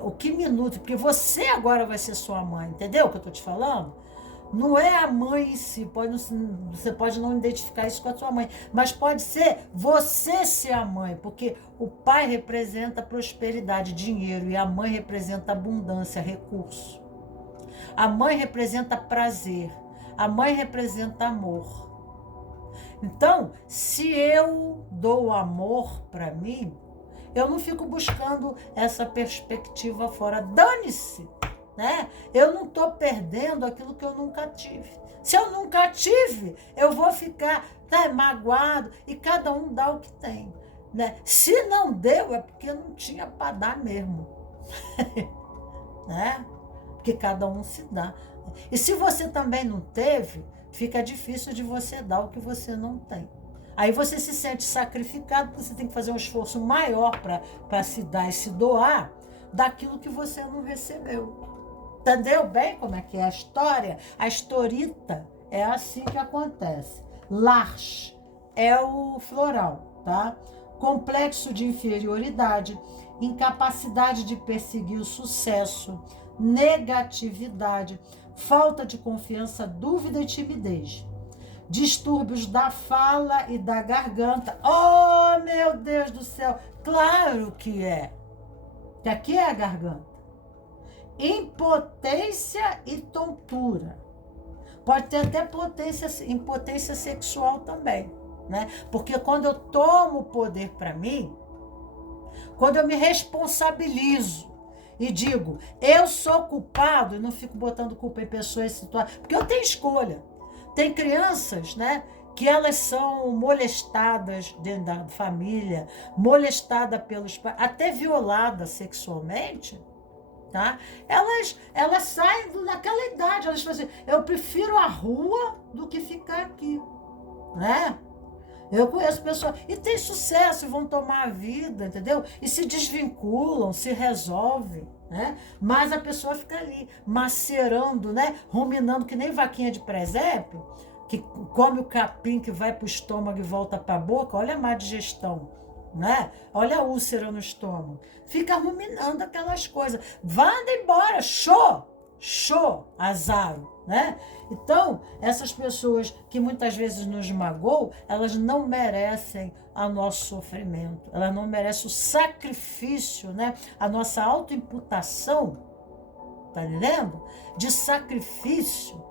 O que me nutre, porque você agora vai ser sua mãe, entendeu o que eu tô te falando? Não é a mãe em si, você pode não identificar isso com a sua mãe, mas pode ser você ser a mãe, porque o pai representa prosperidade, dinheiro, e a mãe representa abundância, recurso. A mãe representa prazer, a mãe representa amor. Então, se eu dou amor para mim, eu não fico buscando essa perspectiva fora. Dane-se! né? Eu não estou perdendo aquilo que eu nunca tive. Se eu nunca tive, eu vou ficar magoado e cada um dá o que tem, né? Se não deu, é porque não tinha para dar mesmo, né? Porque cada um se dá. E se você também não teve, fica difícil de você dar o que você não tem. Aí você se sente sacrificado, porque você tem que fazer um esforço maior para se dar e se doar daquilo que você não recebeu. Entendeu bem como é que é a história? A historita é assim que acontece. Large é o floral, tá? Complexo de inferioridade, incapacidade de perseguir o sucesso, negatividade, falta de confiança, dúvida e timidez. Distúrbios da fala e da garganta. Oh, meu Deus do céu! Claro que é. Que aqui é a garganta. Impotência e tontura. Pode ter até impotência sexual também, né? Porque quando eu tomo o poder para mim, quando eu me responsabilizo e digo, eu sou culpado, e não fico botando culpa em pessoas e situações, porque eu tenho escolha. Tem crianças, né, que elas são molestadas dentro da família, molestadas pelos pais, até violadas sexualmente, tá? Elas saem naquela idade, elas falam assim, eu prefiro a rua do que ficar aqui, né? Eu conheço pessoas, e tem sucesso, vão tomar a vida, entendeu? E se desvinculam, se resolvem, né? Mas a pessoa fica ali, macerando, né? Ruminando, que nem vaquinha de presépio, que come o capim que vai para o estômago e volta para a boca, olha a má digestão, né? Olha a úlcera no estômago. Fica ruminando aquelas coisas. Vá embora, show, azaro, né? Então, essas pessoas que muitas vezes nos magoam, elas não merecem o nosso sofrimento, elas não merecem o sacrifício, né? A nossa autoimputação, tá entendendo? De sacrifício,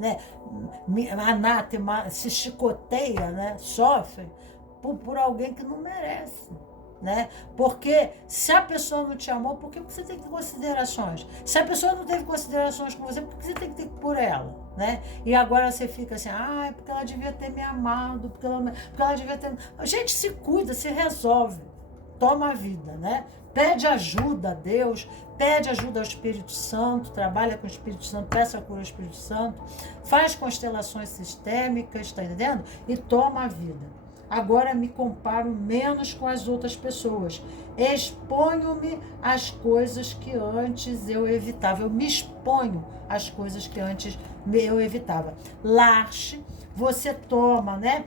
né? Anátema, se chicoteia, né? Sofre por alguém que não merece. Né? Porque se a pessoa não te amou, por que você tem que ter considerações? Se a pessoa não teve considerações com você, por que você tem que ter por ela? Né? E agora você fica assim, é porque ela devia ter me amado, porque ela devia ter... Gente, se cuida, se resolve, toma a vida, né? Pede ajuda a Deus, pede ajuda ao Espírito Santo, trabalha com o Espírito Santo, peça a cura ao Espírito Santo, faz constelações sistêmicas, tá entendendo? E toma a vida. Agora me comparo menos com as outras pessoas. Exponho-me às coisas que antes eu evitava. Eu me exponho às coisas que antes eu evitava. Larche, você toma, né?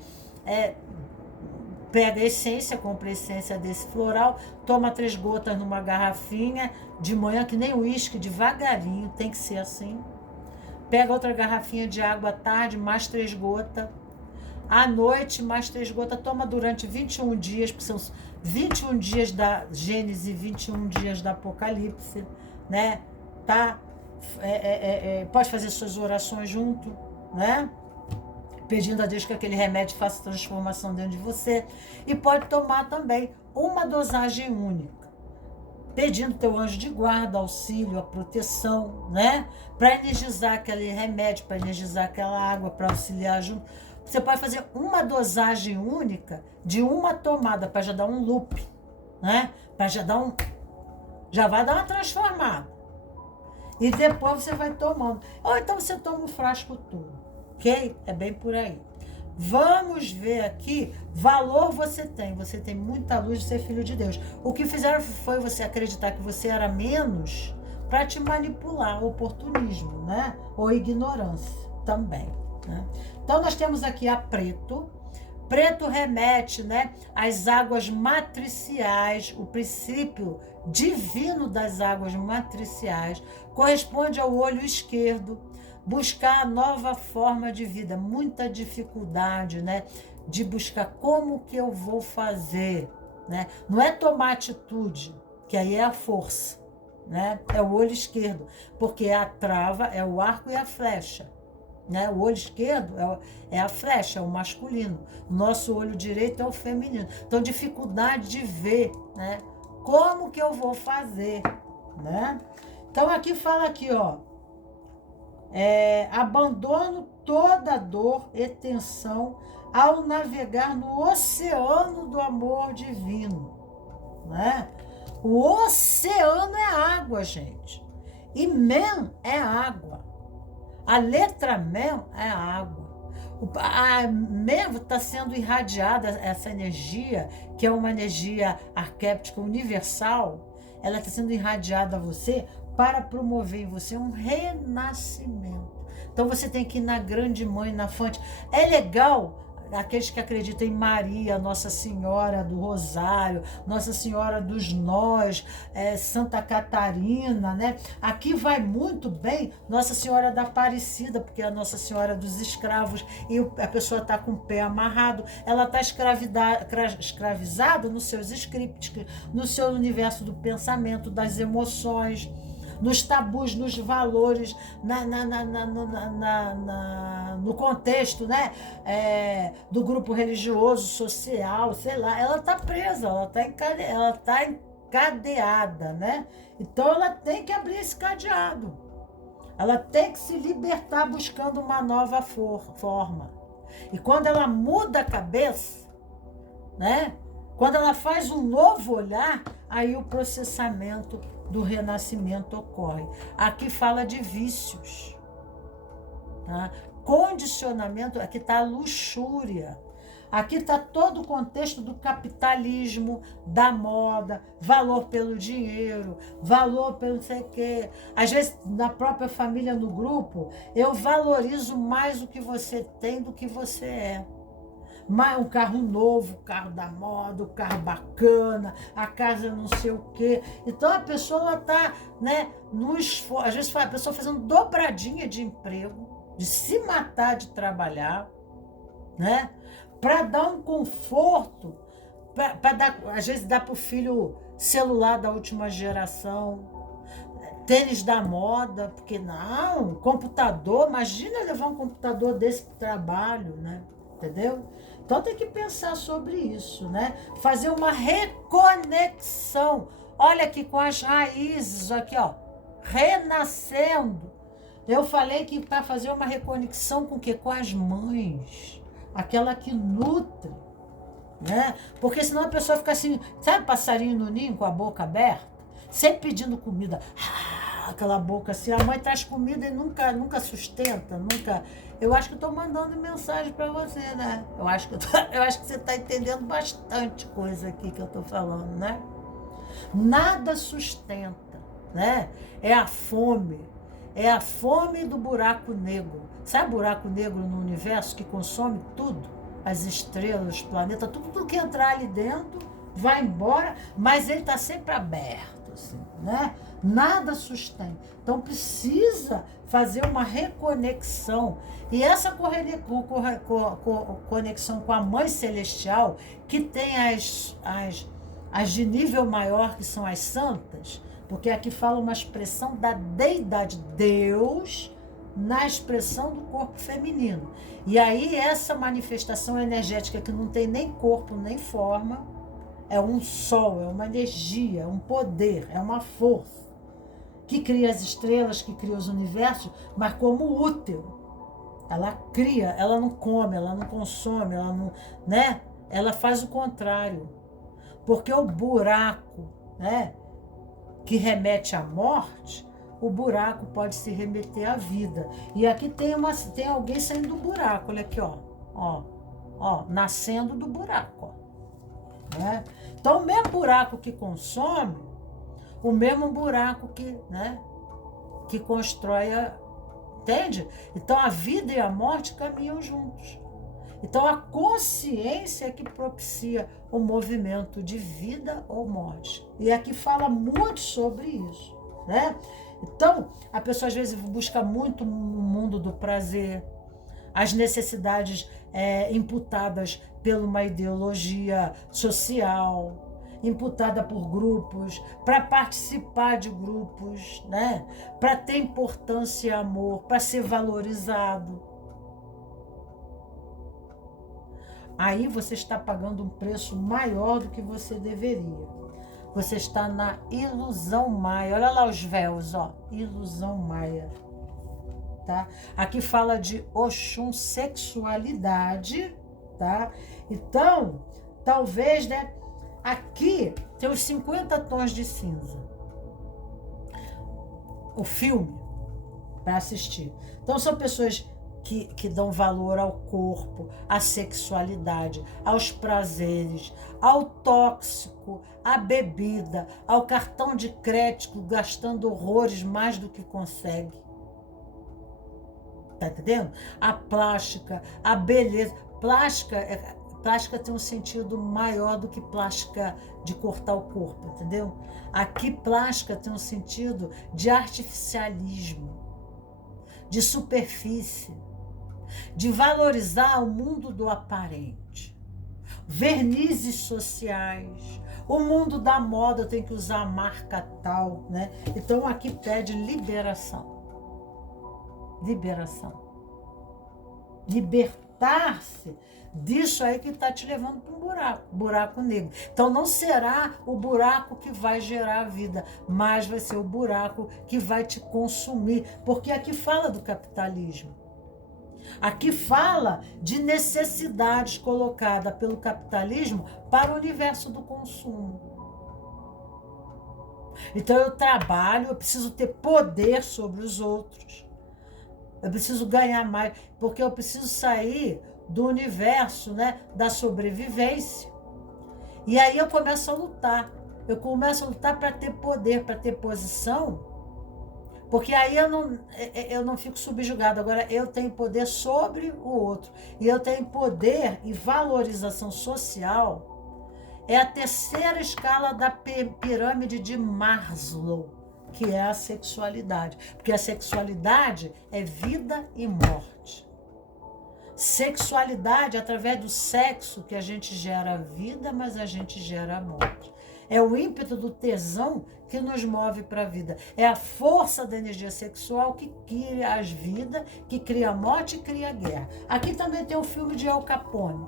Pega a essência, compra a essência desse floral, toma 3 gotas numa garrafinha de manhã, que nem uísque, devagarinho, tem que ser assim. Pega outra garrafinha de água à tarde, mais 3 gotas. À noite, mais 3 gotas, toma durante 21 dias, porque são 21 dias da Gênesis e 21 dias da Apocalipse, né? Tá? Pode fazer suas orações junto, né? Pedindo a Deus que aquele remédio faça transformação dentro de você. E pode tomar também uma dosagem única, pedindo teu anjo de guarda, auxílio, a proteção, né? Para energizar aquele remédio, para energizar aquela água, para auxiliar junto. Você pode fazer uma dosagem única de uma tomada, para já dar um loop, né? Para já vai dar uma transformada. E depois você vai tomando. Ou então você toma o frasco todo, ok? É bem por aí. Vamos ver aqui, valor você tem muita luz de ser filho de Deus. O que fizeram foi você acreditar que você era menos para te manipular, oportunismo, né? Ou ignorância também, né? Então nós temos aqui a preto. Preto remete, né, às águas matriciais, o princípio divino das águas matriciais, corresponde ao olho esquerdo, buscar a nova forma de vida, muita dificuldade, né, de buscar como que eu vou fazer, né? Não é tomar atitude, que aí é a força, né? É o olho esquerdo, porque a trava é o arco e a flecha. Né? O olho esquerdo é a flecha, é o masculino. O nosso olho direito é o feminino. Então, dificuldade de ver, né? Como que eu vou fazer, né? Então aqui fala aqui, ó, abandono toda dor e tensão ao navegar no oceano do amor divino, né? O oceano é água, gente. E men é água. A letra men é água. A men está sendo irradiada, essa energia, que é uma energia arquétipa universal, ela está sendo irradiada a você para promover em você um renascimento. Então você tem que ir na grande mãe, na fonte. É legal aqueles que acreditam em Maria, Nossa Senhora do Rosário, Nossa Senhora dos Nós, Santa Catarina, né? Aqui vai muito bem Nossa Senhora da Aparecida, porque é a Nossa Senhora dos escravos, e a pessoa está com o pé amarrado, ela está escravizada nos seus scripts, no seu universo do pensamento, das emoções, nos tabus, nos valores, no contexto, né? Do grupo religioso, social, sei lá. Ela está presa, ela está encadeada, né? Então ela tem que abrir esse cadeado. Ela tem que se libertar buscando uma nova forma. E quando ela muda a cabeça, né? Quando ela faz um novo olhar, aí o processamento do renascimento ocorre. Aqui fala de vícios, tá? Condicionamento, aqui está a luxúria. Aqui está todo o contexto do capitalismo, da moda, valor pelo dinheiro, valor pelo não sei o quê. Às vezes, na própria família, no grupo, eu valorizo mais o que você tem do que você é. Um carro novo, o carro da moda, o carro bacana, a casa não sei o quê. Então a pessoa está, né, no esforço. Às vezes a pessoa fazendo dobradinha de emprego, de se matar de trabalhar, né, para dar um conforto, para dar, às vezes dá para o filho celular da última geração, tênis da moda, porque não, computador, imagina levar um computador desse para o trabalho, né? Entendeu? Então tem que pensar sobre isso, né? Fazer uma reconexão. Olha aqui com as raízes, aqui, ó, renascendo. Eu falei que para fazer uma reconexão com o quê? Com as mães, aquela que nutre, né? Porque senão a pessoa fica assim, sabe, passarinho no ninho com a boca aberta, sempre pedindo comida. Aquela boca assim, a mãe traz comida e nunca sustenta, nunca. Eu acho que estou mandando mensagem para você, né? Eu acho que você está entendendo bastante coisa aqui que eu estou falando, né? Nada sustenta, né? É a fome do buraco negro. Sabe buraco negro no universo que consome tudo? As estrelas, os planetas, tudo que entrar ali dentro vai embora, mas ele está sempre aberto, assim, né? Nada sustém. Então precisa fazer uma reconexão. E essa conexão com a Mãe Celestial, que tem as de nível maior, que são as santas, porque aqui fala uma expressão da deidade Deus na expressão do corpo feminino. E aí essa manifestação energética que não tem nem corpo nem forma, é um sol, é uma energia, é um poder, é uma força que cria as estrelas, que cria os universos, mas como útero. Ela cria, ela não come, ela não consome, ela não, né? Ela faz o contrário. Porque o buraco, né, que remete à morte, o buraco pode se remeter à vida. E aqui tem alguém saindo do buraco, olha aqui, ó, nascendo do buraco, ó, né? Então o mesmo buraco que consome, o mesmo buraco que, né, que constrói entende? Então a vida e a morte caminham juntos. Então a consciência é que propicia o movimento de vida ou morte. E aqui fala muito sobre isso, né? Então a pessoa às vezes busca muito no mundo do prazer, as necessidades imputadas por uma ideologia social, imputada por grupos, para participar de grupos, né? Para ter importância e amor, para ser valorizado. Aí você está pagando um preço maior do que você deveria. Você está na ilusão maia. Olha lá os véus, ó. Ilusão maia. Tá? Aqui fala de Oxum, sexualidade, tá? Então, talvez, né? Aqui tem os 50 tons de cinza. O filme para assistir. Então, são pessoas que dão valor ao corpo, à sexualidade, aos prazeres, ao tóxico, à bebida, ao cartão de crédito, gastando horrores mais do que consegue. Tá entendendo? A plástica, a beleza. Plástica tem um sentido maior do que plástica de cortar o corpo, entendeu? Aqui plástica tem um sentido de artificialismo, de superfície, de valorizar o mundo do aparente. Vernizes sociais. O mundo da moda tem que usar a marca tal, né? Então aqui pede liberação. Liberação. Libertar-se disso aí que está te levando para um buraco negro. Então não será o buraco que vai gerar a vida, mas vai ser o buraco que vai te consumir, porque aqui fala do capitalismo. Aqui fala de necessidades colocadas pelo capitalismo para o universo do consumo. Então eu trabalho, eu preciso ter poder sobre os outros. Eu preciso ganhar mais, porque eu preciso sair do universo, né, da sobrevivência. E aí eu começo a lutar. Eu começo a lutar para ter poder, para ter posição, porque aí eu não fico subjugado. Agora eu tenho poder sobre o outro. E eu tenho poder e valorização social. É a terceira escala da pirâmide de Maslow, que é a sexualidade. Porque a sexualidade é vida e morte. Sexualidade, através do sexo, que a gente gera a vida, mas a gente gera a morte. É o ímpeto do tesão que nos move para a vida. É a força da energia sexual que cria as vidas, que cria a morte e cria a guerra. Aqui também tem o filme de Al Capone,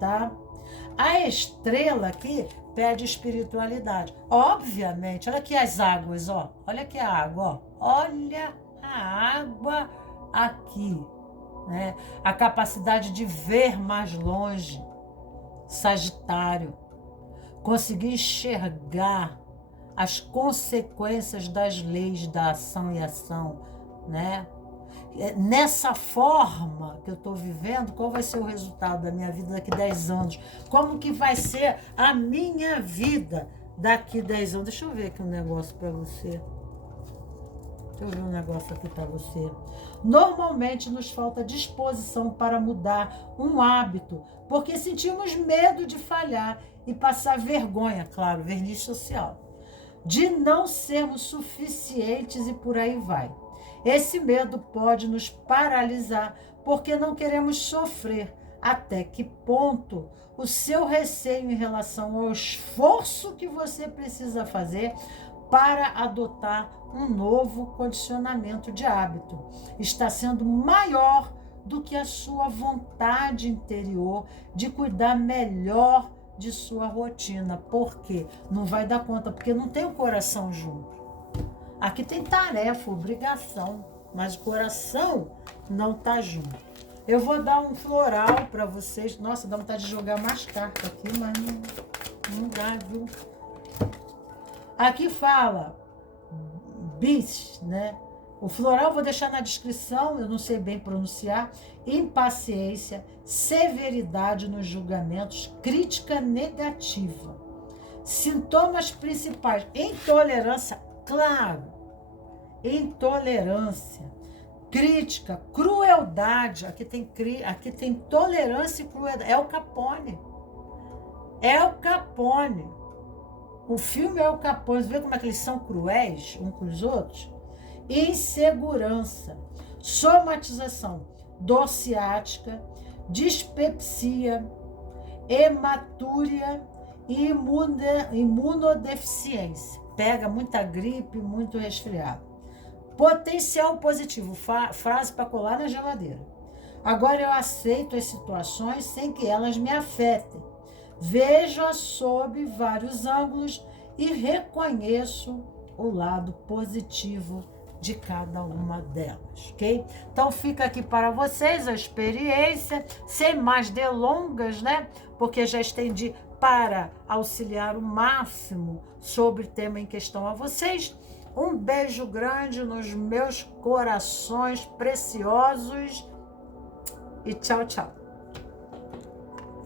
tá? A estrela aqui pede espiritualidade. Obviamente, olha aqui as águas, ó. Olha aqui a água, ó. Olha a água aqui, né? A capacidade de ver mais longe. Sagitário. Conseguir enxergar as consequências das leis da ação e ação, né? Nessa forma que eu estou vivendo, qual vai ser o resultado da minha vida daqui a 10 anos? Como que vai ser a minha vida daqui a 10 anos? Deixa eu ver aqui um negócio para você. Deixa eu ver um negócio aqui para você. Normalmente nos falta disposição para mudar um hábito, porque sentimos medo de falhar e passar vergonha, claro, verniz social, de não sermos suficientes e por aí vai. Esse medo pode nos paralisar porque não queremos sofrer. Até que ponto o seu receio em relação ao esforço que você precisa fazer para adotar um novo condicionamento de hábito está sendo maior do que a sua vontade interior de cuidar melhor de sua rotina. Por quê? Não vai dar conta, porque não tem o coração junto. Aqui tem tarefa, obrigação, mas o coração não está junto. Eu vou dar um floral para vocês. Nossa, dá vontade de jogar mais carta aqui, mas não dá, viu? Aqui fala bis, né? O floral eu vou deixar na descrição, eu não sei bem pronunciar. Impaciência, severidade nos julgamentos, crítica negativa. Sintomas principais: intolerância, claro, intolerância, crítica, crueldade. Aqui tem tolerância e crueldade. É o Capone. É o Capone. O filme é o Capone. Você vê como é que eles são cruéis uns com os outros? Insegurança, somatização, dor ciática, dispepsia, hematúria e imunodeficiência. Pega muita gripe, muito resfriado. Potencial positivo, frase para colar na geladeira. Agora eu aceito as situações sem que elas me afetem. Vejo-a sob vários ângulos e reconheço o lado positivo de cada uma delas, ok? Então fica aqui para vocês a experiência, sem mais delongas, né? Porque já estendi para auxiliar o máximo sobre o tema em questão a vocês. Um beijo grande nos meus corações preciosos e tchau, tchau.